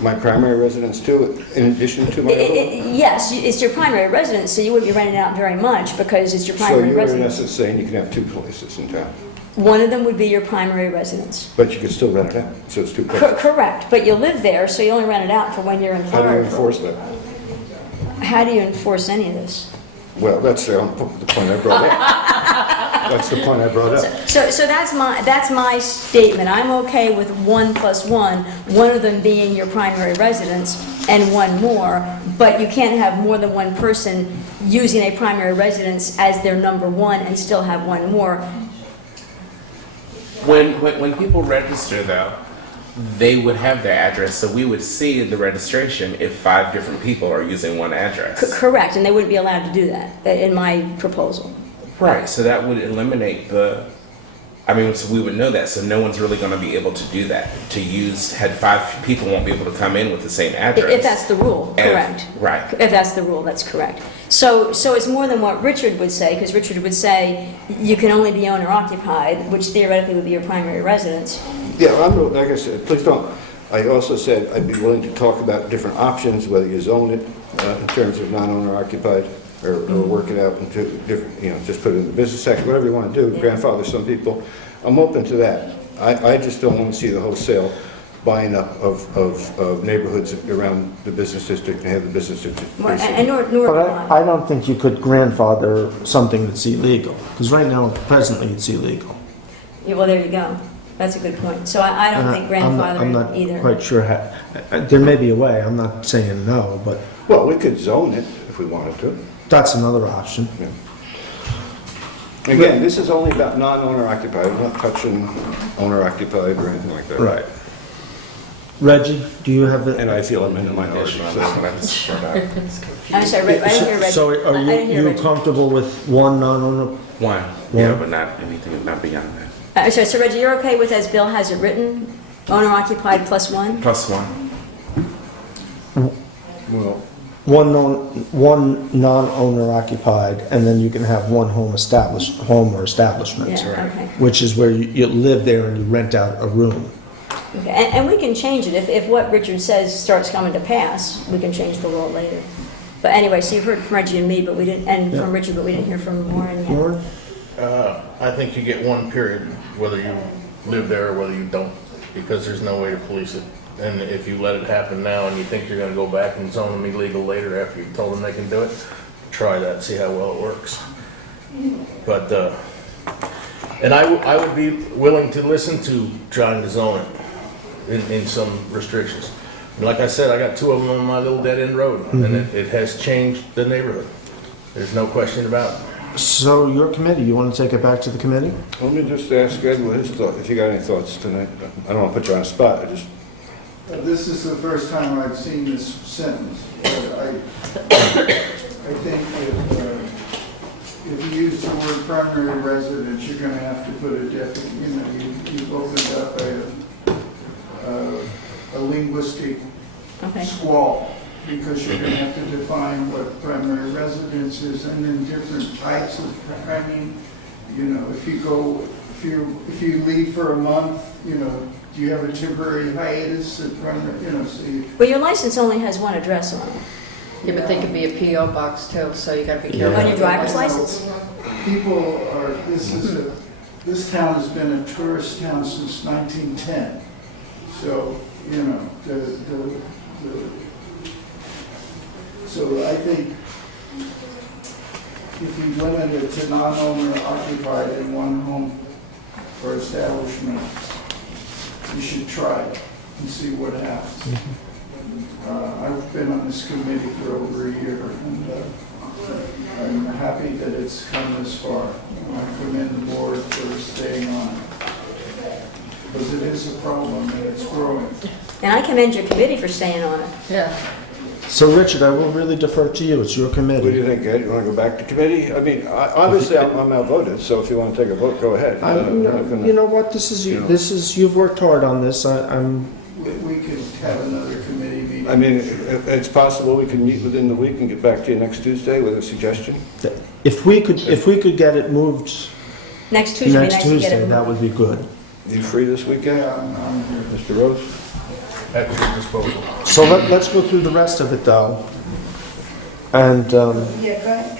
my primary residence too, in addition to my other one? Yes, it's your primary residence, so you wouldn't be renting out very much because it's your primary So you're in residence. essence saying you can have 2 places in town, One of them would be your primary residence. but you could still rent it out, so it's 2 places. Correct, but you live there, so you only rent it out for when you're in How do you Florida. enforce that? How do you enforce any of this? Well, that's the point I brought up. That's the point I brought up. So that's my statement. I'm okay with 1 plus 1, one of them being your primary residence and 1 more, but you can't have more than 1 person using a primary residence as their number 1 and still have 1 more. When people register, though, they would have their address, so we would see in the registration if 5 different people are using 1 address. Correct, and they wouldn't be allowed to do that in my proposal. Right, so that would eliminate so we would know that, so no one's really going to be able to do that. Had 5 people won't be able to come in with the same address. If that's the rule, correct. Right. If that's the rule, that's correct. So it's more than what Richard would say, because Richard would say you can only be owner occupied, which theoretically would be your primary residence. Yeah, like I said, please don't. I also said I'd be willing to talk about different options, whether you zone it in terms of non-owner occupied, or work it out into different, just put it in the business section, whatever you want to do, grandfather some people. I'm open to that. I just don't want to see the wholesale buying up of neighborhoods around the business district and have the business district. But I don't think you could grandfather something that's illegal, because right now, presently, it's illegal. Yeah, well, there you go. That's a good point. So I don't think grandfathering I'm not either. quite sure how, there may be a way, I'm not saying no, but. Well, we could zone it if we wanted to. That's another option. Yeah. Again, this is only about non-owner occupied, I'm not touching owner occupied or anything like that. Right. Reggie, do you have the? And I feel I'm in the minority, so. I'm sorry, I didn't hear Reggie. So are I didn't hear you Reggie. comfortable with one non-owner? One, yeah, but not anything, not beyond that. I'm sorry, so Reggie, you're okay with, as Bill has it written, owner occupied +1? Plus one. Well, One non-owner occupied, and then you can have one home or establishment. Yeah, okay. Which is where you live there and you rent out a room. Okay, and we can change it. If what Richard says starts coming to pass, we can change the law later. But anyway, so you've heard from Reggie and me, but we didn't, and from Richard, but we didn't hear from Warren yet. Warren? I think you get one period, whether you live there or whether you don't, because there's no way to police it. And if you let it happen now and you think you're gonna go back and zone them illegal later after you've told them they can do it, try that, see how well it works. But, and I would be willing to listen to trying to zone it in some restrictions. Like I said, I got 2 of them on my little dead-end road, and it has changed the neighborhood. There's no question about it. So your committee, you want to take it back to the committee? let me just ask Ed what his thought, if you got any thoughts tonight. I don't want to put you on the spot, I just, This is the first time I've seen this sentence. I think if you use the word primary residence, you're gonna have to put a you've opened up a linguistic squall, because you're gonna have to define what primary residence is, and then different types of, if you leave for a month, do you have a temporary hiatus at primary, so you. Well, your license only has one address on it. Yeah, but they could be a P.O. box too, so you gotta be careful. On your driver's license? People are, this town has been a tourist town since 1910. So, so I think if you limit it to non-owner occupied in one home or establishment, you should try it and see what happens. I've been on this committee for over a year, and I'm happy that it's come this far. I commend the board for staying on it, because it is a problem and it's growing. And I commend your committee for staying on it. Yeah. So Richard, I will really defer to you, it's your what do committee. you think, Ed? You want to go back to committee? I mean, obviously, I'm outvoted, so if you want to take a vote, go ahead. You know what, you've worked hard on this, We could have another committee meeting. I mean, it's possible we can meet within the week and get back to you next Tuesday with a suggestion? If we could get it moved Next Tuesday, next Tuesday, it that would be good. You free this weekend? Yeah, I'm here. Mr. Rose? At your disposal. So let's go through the rest of it though. And Yeah, go ahead,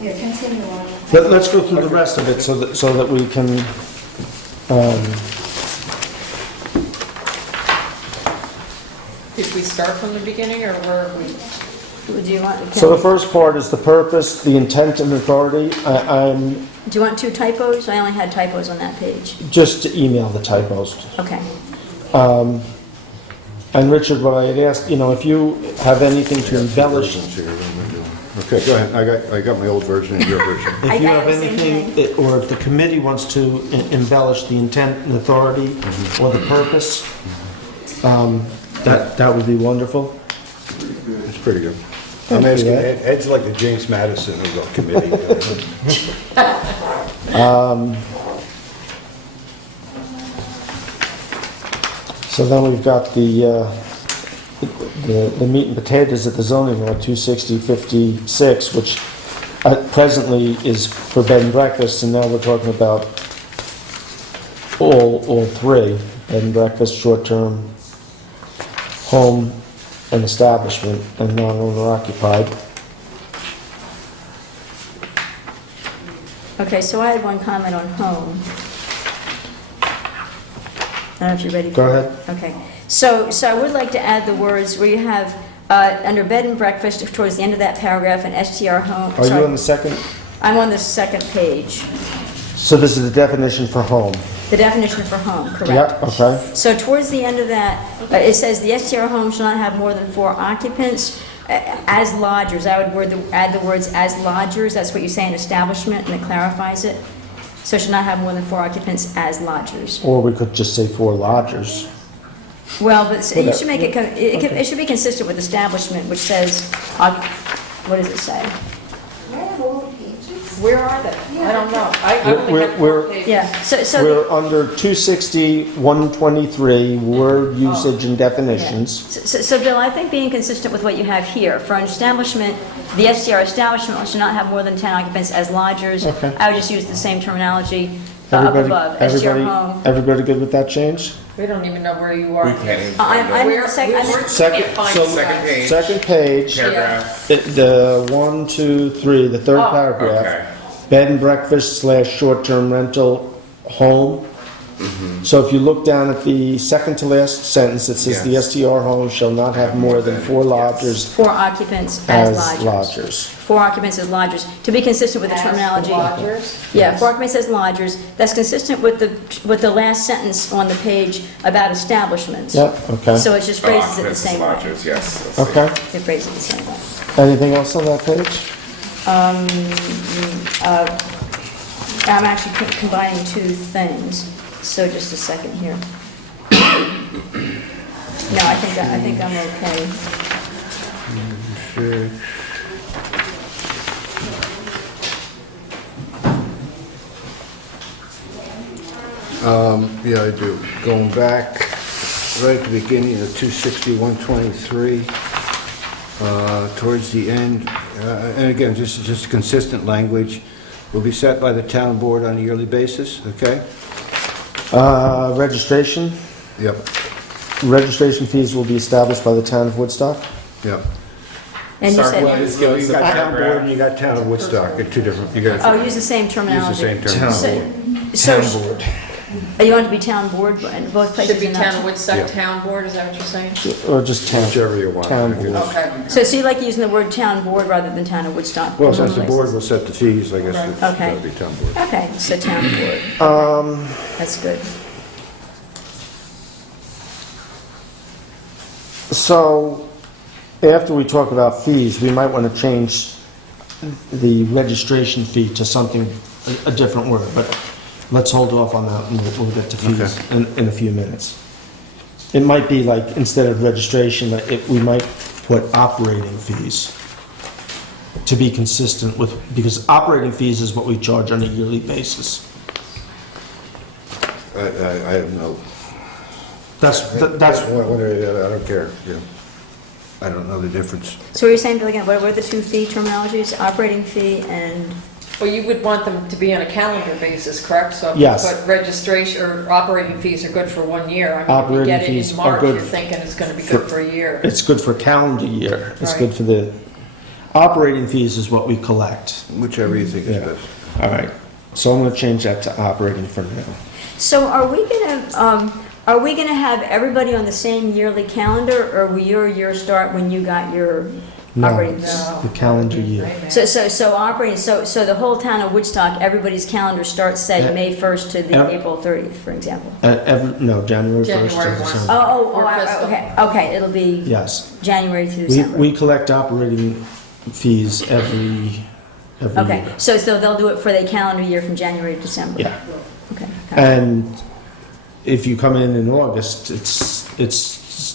yeah, continue on. let's go through the rest of it so that we can, Did we start from the beginning, or where are we? Do you want, so the first part is the purpose, the intent and authority. I'm do you want 2 typos? I only had typos on that page. just to email the typos. Okay. And Richard, what I had asked, if you have anything to embellish, Okay, go ahead. I got my old version and your version. if you have anything, or if the committee wants to embellish the intent and authority or the purpose, that would be wonderful. It's pretty good. Thank I'm asking, you, Ed. Ed's like the James Madison of the committee. So then we've got the meat and potatoes at the zoning law, 26056, which presently is for bed and breakfast, and now we're talking about all 3, bed and breakfast, short-term, home and establishment, and non-owner occupied. Okay, so I had one comment on home. I don't know if you're ready for Go it. ahead. Okay. So I would like to add the words where you have, under bed and breakfast, towards the end of that paragraph, an STR home. Are you on the second? I'm on the second page. So this is the definition for home. The definition for home, correct? Yeah, okay. So towards the end of that, it says the STR home shall not have more than 4 occupants as lodgers. I would add the words as lodgers. That's what you say in establishment, and it clarifies it. So it should not have more than 4 occupants as lodgers. Or we could just say 4 lodgers. Well, but you should make it, it should be consistent with establishment, which says, what does it say? Where are all the pages? Where are they? I don't know. I only have 4 We're- pages. Yeah, so. We're under 260, 123, word usage and definitions. So Bill, I think being consistent with what you have here, for an establishment, the STR establishment should not have more than 10 occupants as lodgers. Okay. I would just use the same terminology up above, STR home. Everybody good with that change? We don't even know where you are. We can't even I'm find it. in the second, Second, so, Second page. second page, Paragraph. the 1, 2, 3, the third Oh, paragraph. Okay. Bed and breakfast / short-term rental home. So if you look down at the second to last sentence, it says the Yes. STR home shall not have more than 4 lodgers 4 occupants as as lodgers. lodgers. 4 occupants as lodgers, to be consistent with the terminology. Lodgers? Yeah, 4 occupants as lodgers, that's consistent with the last sentence on the page about establishments. Yep, okay. So it just Oh, phrases it the occupants same as way. lodgers, yes. Okay. It phrases it the same way. Anything else on that page? I'm actually combining 2 things, so just a second here. No, I think I'm okay. Yeah, I do. Going back, right at the beginning of 260, 123, towards the end, and again, just consistent language, will be set by the town board on a yearly basis, okay? Registration. Yep, Registration fees will be established by the town of Woodstock. yep. And you Sorry, what said, is You the got town board paragraph? and you got town of Woodstock, they're 2 different, you got oh, use the same use the terminology. same term. So, Town board. you want it to be town board, in both places? Should be or not? Town of Woodstock Yeah. Town Board, is that what you're saying? Or just town. Whichever you want. Town board. Okay. So you like using the word town board rather than town of Woodstock? Well, in since both the board places? will set the fees, I guess it's Okay. gotta be town board. Okay, so town board, that's good. So, after we talk about fees, we might want to change the registration fee to something, a different word, but let's hold off on that and we'll get to fees in a few minutes. It might be like, instead of registration, we might put operating fees to be consistent with, because operating fees is what we charge on a yearly basis. I have no. That's, What are they, I don't care, yeah. I don't know the difference. So what you're saying, Bill, again, what are the 2 fee terminologies? Operating fee and, Well, you would want them to be on a calendar basis, correct? So if you Yes. put registration or operating fees are good for 1 year. I mean, if you Operating get it fees in are March, good you're thinking it's gonna be for- good for a year. It's good for calendar year. It's Right. good for the, operating fees is what we collect. Whichever you think is Yeah. best. All right, so I'm gonna change that to operating for now. so are we gonna have everybody on the same yearly calendar, or will your year start when you got your No, operating? it's the calendar year. So operating, so the whole town of Woodstock, everybody's calendar starts, say, Yeah. May 1st to the Yeah. April 30th, for example? No, January 1st. January to 1st. December. Or fiscal. Okay, it'll be Yes. January through We December. collect operating fees every Okay, year. so they'll do it for the calendar year from January to December? Yeah. Okay. And if you come in August, it's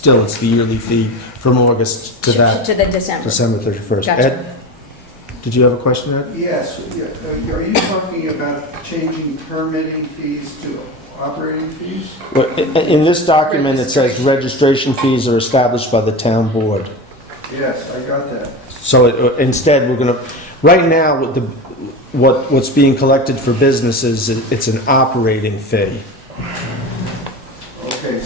the yearly fee from August to that, To the December. December 31st. Gotcha. Ed, did you have a question, Ed? Yes, are you talking about changing permitting fees to operating fees? Well, in this document, it says registration fees are established by the town board. Yes, I got that. So instead, we're gonna, right now, with what's being collected for businesses, it's an operating fee. Okay,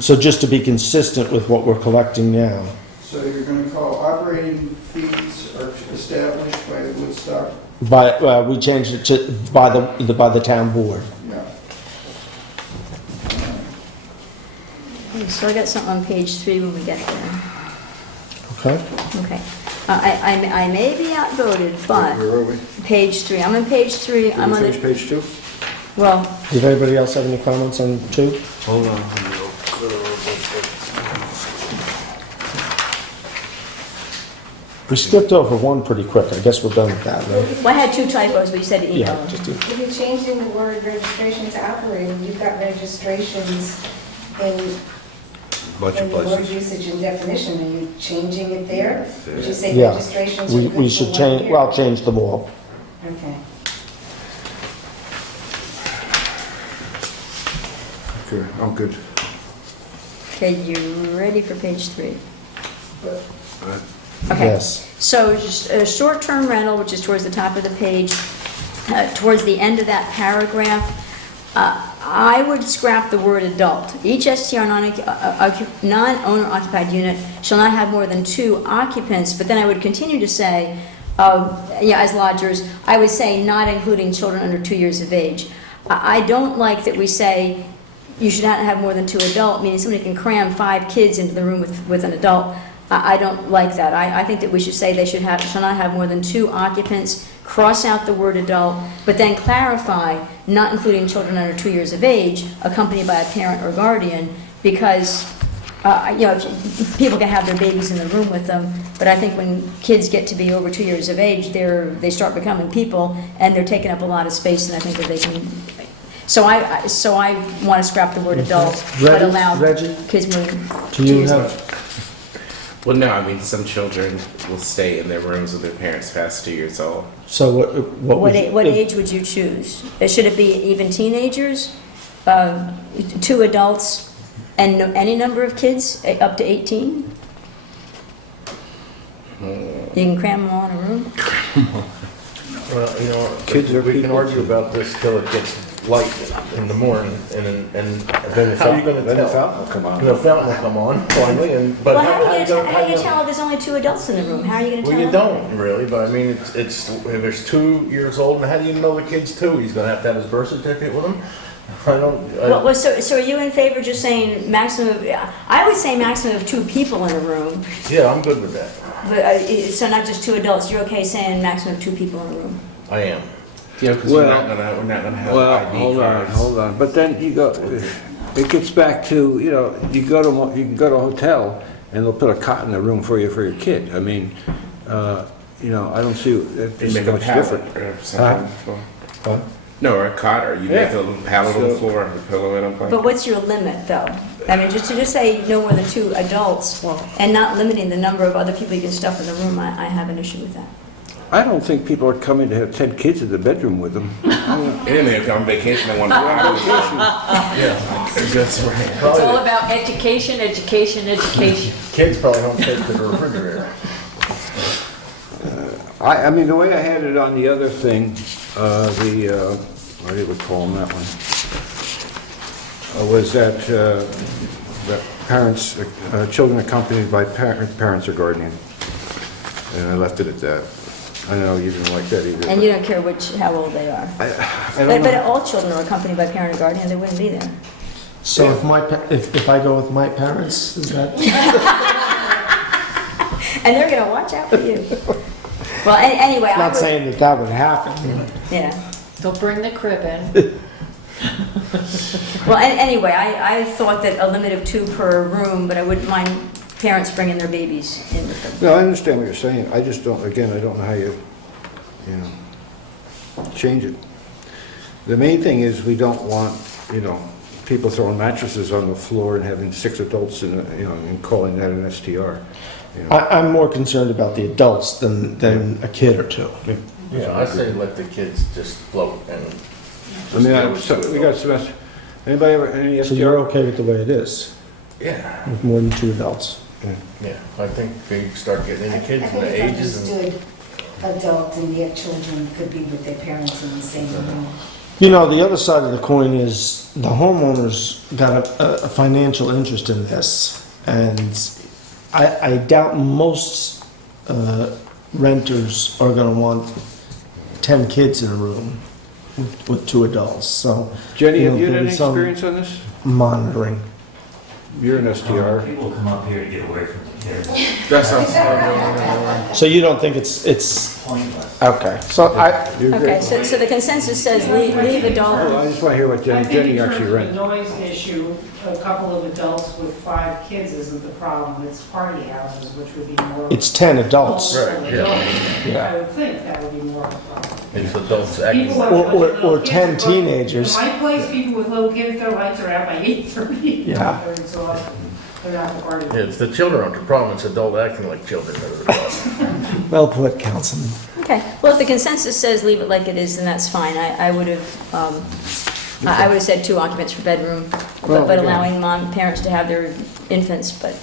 So just to be consistent with what we're collecting now. so you're gonna call operating fees are established by the Woodstock? We changed it to, by the town board. Yeah. So I got something on page 3 when we get there. Okay? Okay. I may be outvoted, but Where are we? page 3, I'm on page 3, Did I'm we on finish the, page 2? well, Did anybody else have any comments on 2? Hold on. We skipped over one pretty quick. I guess we're done with that, right? Well, I had two typos, but you said email. Yeah, just do. If you're changing the word registration to operating, you've got registrations in Bunch in of the word places. usage and definition. Are you changing it there? Would you say Yeah. registrations? We are good should for 1 change, year? well, change them all. Okay. Okay, I'm good. Okay, you ready for page 3? Okay. Yes. So just a short-term rental, which is towards the top of the page, towards the end of that paragraph, I would scrap the word adult. Each STR non-owner occupied unit shall not have more than 2 occupants, but then I would continue to say, as lodgers, I would say not including children under 2 years of age. I don't like that we say you should not have more than 2 adult, meaning somebody can cram 5 kids into the room with an adult. I don't like that. I think that we should say they shall not have more than 2 occupants, cross out the word adult, but then clarify, not including children under 2 years of age, accompanied by a parent or guardian, because, people can have their babies in the room with them, but I think when kids get to be over 2 years of age, they start becoming people, and they're taking up a lot of space, and I think that they can... So I want to scrap the word adult, but allow kids moving. Do you have... Well, no, I mean, some children will stay in their rooms with their parents past 2 years old. So what would you... What age would you choose? Should it be even teenagers, 2 adults, and any number of kids up to 18? You can cram them all in a room? Well, kids we can argue about this till it gets light in the morning, and then how are you going to tell? Then the fountain will come on. The fountain will come on finally, but Well, how do you tell if there's only 2 adults in the room? How are you going to tell? Well, you don't really, but I mean, it's if there's 2 years old, and how do you know the kid's 2? He's going to have his birth certificate with him. So are you in favor of just saying maximum? I would say maximum of 2 people in a room. Yeah, I'm good with that. But, so not just 2 adults. You're okay saying maximum of 2 people in a room? I am. Yeah, because we're not gonna have ID hold on. But then you go, it gets back to, you can go to a hotel and they'll put a cot in the room for your kid. I mean, I don't see it You make a much pallet different. or something. No, or a cot, or you make a little pallet on the floor and a pillow in a blanket. But what's your limit, though? I mean, just to say no more than 2 adults and not limiting the number of other people you can stuff in the room, I have an issue with that. I don't think people are coming to have 10 kids in the bedroom with them. They may have come on vacation and want to go on vacation. Yeah, that's right. It's all about education. Kids probably don't take to the refrigerator. I mean, the way I had it on the other thing, what do you call them, that one? Was that parents, children accompanied by parents or guardian. And I left it at that. I know you didn't like that either. And you don't care how old they are. But all children are accompanied by parent or guardian, they wouldn't be there. So if I go with my parents, is that... And they're going to watch out for you. Well, anyway, I'm not saying that would happen. Yeah. They'll bring the crib in. Well, anyway, I thought that a limit of 2 per room, but I wouldn't mind parents bringing their babies in with them. No, I understand what you're saying. I just don't, again, I don't know how you change it. The main thing is we don't want, people throwing mattresses on the floor and having 6 adults and calling that an STR. I'm more concerned about the adults than a kid or 2. Yeah, I say let the kids just float and... We got semester. Anybody ever, any STR? So you're okay with the way it is? Yeah. With more than 2 adults? Yeah, I think they start getting into kids and the ages and... Understood adult and yet children could be with their parents in the same room. The other side of the coin is the homeowners got a financial interest in this, and I doubt most renters are going to want 10 kids in a room with 2 adults. So, Jenny, have you had any experience on this? Monitoring. You're an STR. People come up here to get away from the kids. That sounds So you don't think it's Pointless. Okay, so You agree? Okay, so the consensus says leave adult. Oh, I just want to hear what Jenny actually I read. think in terms of the noise issue, a couple of adults with 5 kids isn't the problem, it's party houses, which would be more. it's 10 adults. Full Right, adults. yeah. I would think that would be more of a problem. It's adults acting. People with Or little kids 10 are- teenagers. In my place, people with little kids, their lights are out by 8:30. Yeah. They're exhausted, they're not the party. Yeah, it's the children aren't the problem, it's adult acting like children that are the problem. Well put, Councilman. Okay, well, if the consensus says leave it like it is, then that's fine. I would have, I would have said 2 occupants per bedroom, Well, but yeah. allowing parents to have their infants, but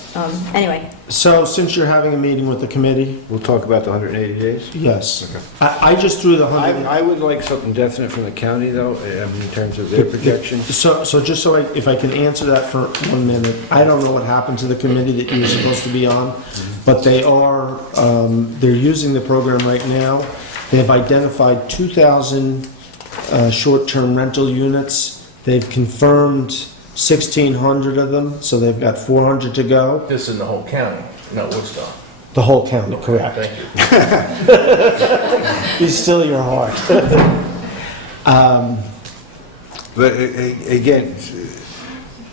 anyway. So since you're having a meeting with the committee, We'll talk about the 180 days. yes. I just threw the 100. I would like something definite from the county, though, in terms of their projections. So just so if I can answer that for 1 minute, I don't know what happened to the committee that you were supposed to be on, but they are, they're using the program right now. They've identified 2,000 short-term rental units. They've confirmed 1,600 of them, so they've got 400 to go. This in the whole county, not Woodstock. The whole county, correct. Thank you. Be still your heart. But again,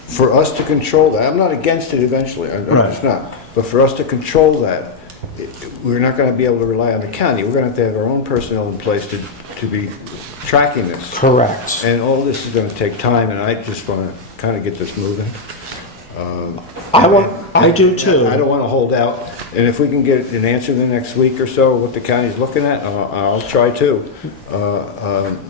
for us to control that, I'm not against it eventually, I'm just not. But for us to control that, we're not going to be able to rely on the county. We're going to have our own personnel in place to be tracking this. Correct. And all this is going to take time, and I just want to kind of get this moving. I do too. I don't want to hold out, and if we can get an answer in the next week or so, what the county's looking at, I'll try to.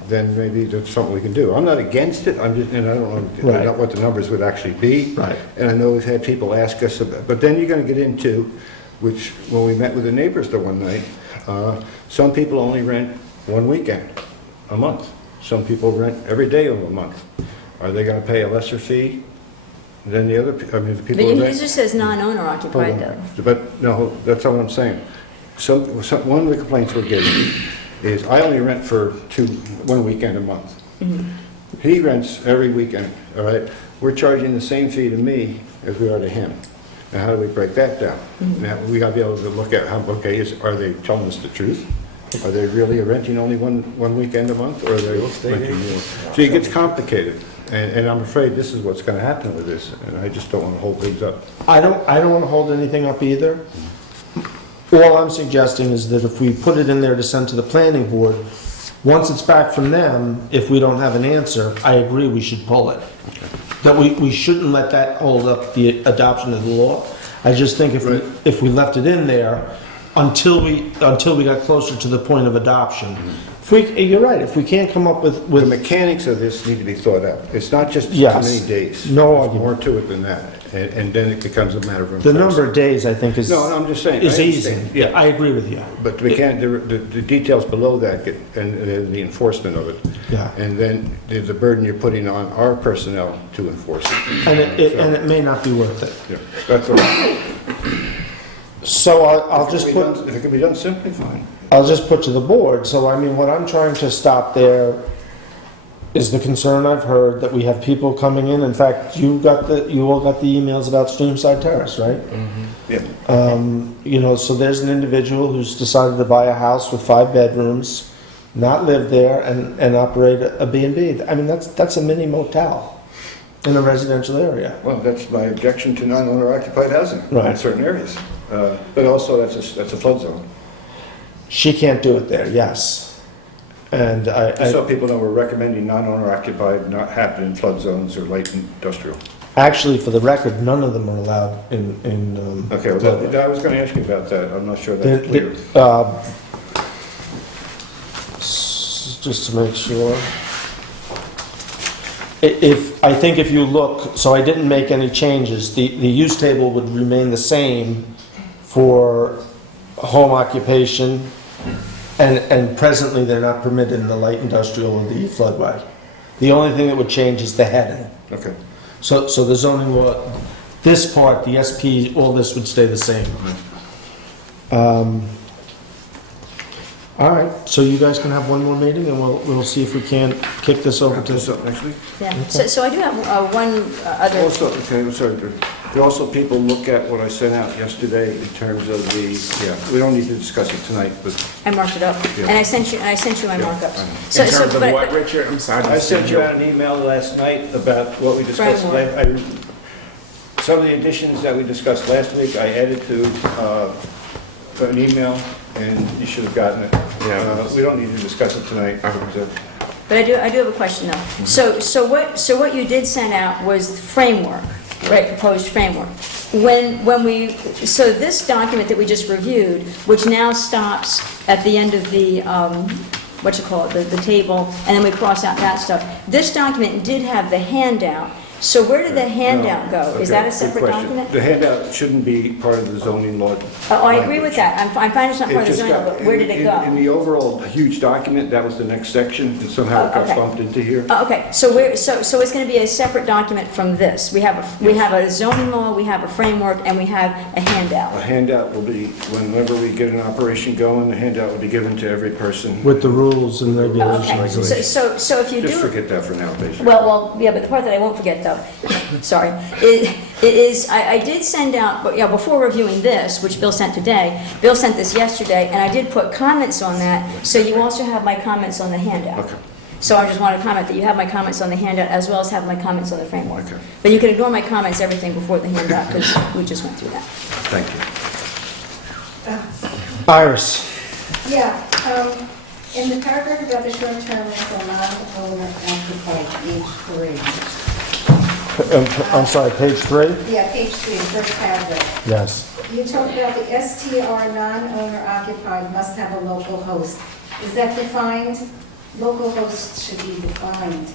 Then maybe that's something we can do. I'm not against it, and I don't know what the numbers would actually be. Right. And I know we've had people ask us about, but then you're going to get into, which, when we met with the neighbors the one night, some people only rent one weekend a month. Some people rent every day of a month. Are they going to pay a lesser fee than the other, the people But who it rent? just says non-owner occupied, though. But, no, that's not what I'm saying. One of the complaints we're getting is, I only rent for 1 weekend a month. He rents every weekend, all right? We're charging the same fee to me as we are to him. Now, how do we break that down? Now, we gotta be able to look at how, are they telling us the truth? Are they really renting only one weekend a month, or are they renting more? So it gets complicated, and I'm afraid this is what's gonna happen with this, and I just don't wanna hold things up. I don't want to hold anything up either. All I'm suggesting is that if we put it in there to send to the planning board, once it's back from them, if we don't have an answer, I agree we should pull it. That we shouldn't let that hold up the adoption of the law. I just think if we left it in there until we got closer to the point of adoption. You're right, if we can't come up with... The mechanics of this need to be thought out. It's not just how Yes. many days. No There's argument. more to it than that, and then it becomes a matter of The enforcement. number of days, I think, is... No, I'm just saying, Is I easy. understand. Yeah, I agree with you. But the details below that get, and the enforcement of it. Yeah. And then there's the burden you're putting on our personnel to enforce it. And it may not be worth it. Yeah, that's all right. So I'll just put... If it can be done simply, fine. I'll just put to the board, so I mean, what I'm trying to stop there is the concern I've heard that we have people coming in. In fact, you all got the emails about Streamside Terrace, right? Yeah. So there's an individual who's decided to buy a house with 5 bedrooms, not live there, and operate a B&B. I mean, that's a mini motel in a residential area. Well, that's my objection to non-owner occupied housing in certain areas. But also, that's a flood zone. She can't do it there, yes. And Just so people know, we're recommending non-owner occupied, not happen in flood zones or light industrial. Actually, for the record, none of them are allowed in Okay, well, I was going to ask you about that. I'm not sure that's clear. Just to make sure. I think if you look, so I didn't make any changes. The use table would remain the same for home occupation, and presently they're not permitted in the light industrial or the floodway. The only thing that would change is the heading. Okay. So the zoning law, this part, the SP, all this would stay the same. All right, so you guys can have one more meeting, and we'll see if we can kick this over to... This up next week? Yeah, so I do have one other... Also, okay, I'm sorry, Could also people look at what I sent out yesterday in terms of the, we don't need to discuss it tonight, but I marked it up, Yeah. and I sent you my markups. In terms of what, Richard? I'm sorry. I sent you out an email last night about what we discussed Framework. some of the additions that we discussed last week, I added to an email, and you should have gotten it. We don't need to discuss it tonight. But I do have a question though. So what you did send out was framework, right, proposed framework. So this document that we just reviewed, which now stops at the end of the, the table, and then we cross out that stuff. This document did have the handout. So where did the handout go? Is that a separate document? The handout shouldn't be part of the zoning law. Oh, I agree with that. I'm fine, it's not part of the zoning law, but where did it go? In the overall huge document, that was the next section, and somehow it got bumped into here. Okay, so it's going to be a separate document from this. We have a zoning law, we have a framework, and we have a handout. A handout will be, whenever we get an operation going, the handout will be given to every person. With the rules and regulations. Okay, so if you do... Just forget that for now, basically. Well, yeah, but the part that I won't forget though, sorry, it is, I did send out, but yeah, before reviewing this, which Bill sent today, Bill sent this yesterday, and I did put comments on that, so you also have my comments on the handout. Okay. So I just want to comment that you have my comments on the handout as well as have my comments on the framework. Okay. But you can ignore my comments, everything before the handout, because we just went through that. Thank you. Iris. Yeah, in the paragraph about the short-term rental non-owner occupied, page 3. I'm sorry, page 3? Yeah, page 3, the first paragraph. Yes. You talk about the STR non-owner occupied must have a local host. Is that defined? Local host should be defined.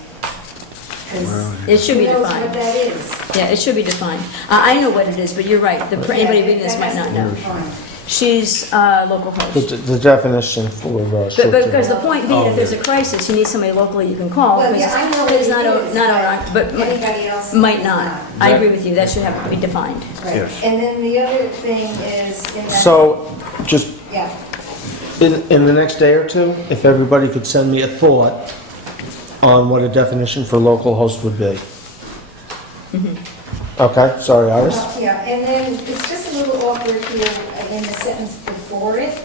'Cause It should be who knows defined. what that is? Yeah, it should be defined. I know what it is, but you're right, anybody reading this might not know. She's a local host. The definition for But short-term. because the point being, if there's a crisis, you need somebody locally you can call. Well, because yeah, I know it's it not is, but anybody else might does not. I agree with you, that should have to be defined. Right. Yes. And then the other thing is in that. So, just Yeah. in the next day or two, if everybody could send me a thought on what a definition for local host would be. Okay, sorry, Iris. Yeah, and then it's just a little awkward here in the sentence before it.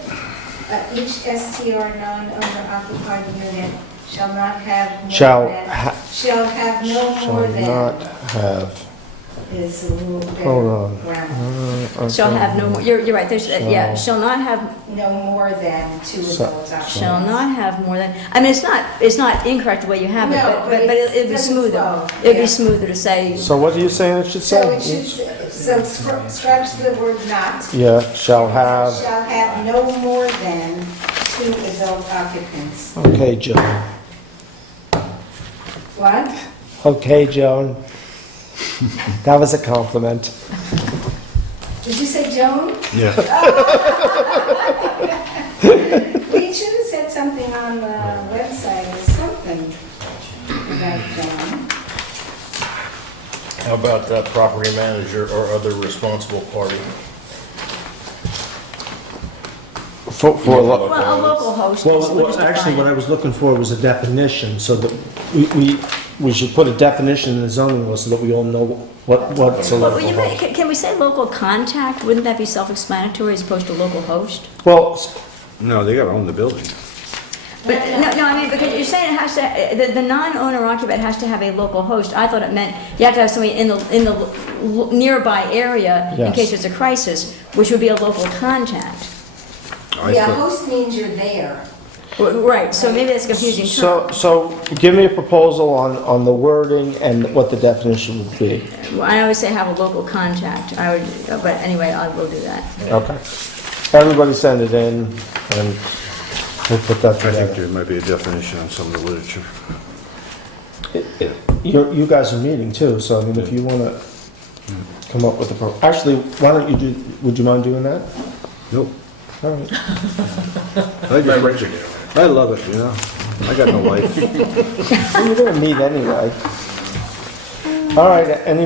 Each STR non-owner occupied unit shall not have more Shall than, ha- shall have no more Shall than, not have, is a little bit hold on. grammar. Shall have no more, you're right, there's, yeah, shall not have, No more than 2 So- adults occupied. shall not have more than, I mean, it's not incorrect the way you have it, No, but it'd be doesn't smoother. flow. It'd Yeah. be smoother to say, So what are you saying it should So say? it should, so scratch the word not. Yeah, shall have, Shall have no more than 2 adult occupants. okay, Joan. What? Okay, Joan. That was a compliment. Did you say Joan? Yeah. We should have said something on the website or something about Joan. How about that property manager or other responsible party? For well, a local host. Well, is- we'll just actually, define what it. I was looking for was a definition, so that we should put a definition in the zoning law so that we all know what's a Well, local host. can we say local contact? Wouldn't that be self-explanatory as opposed to local host? Well, No, they gotta own the building. But, no, I mean, because you're saying it has to, the non-owner occupied has to have a local host. I thought it meant you have to have somebody in the nearby area in Yes. case there's a crisis, which would be a local contact. Yeah, host means you're there. Right, so maybe that's a confusing term. so give me a proposal on the wording and what the definition would be. Well, I always say have a local contact. I would, but anyway, I will do that. Okay. Everybody send it in, and we'll put that I think together. there might be a definition on some of the literature. You guys are meeting too, so I mean, if you want to come up with actually, why don't you would you mind doing that? Nope. All right. I love it, you know? I got no life. Well, you're going to meet anyway. All right, any more?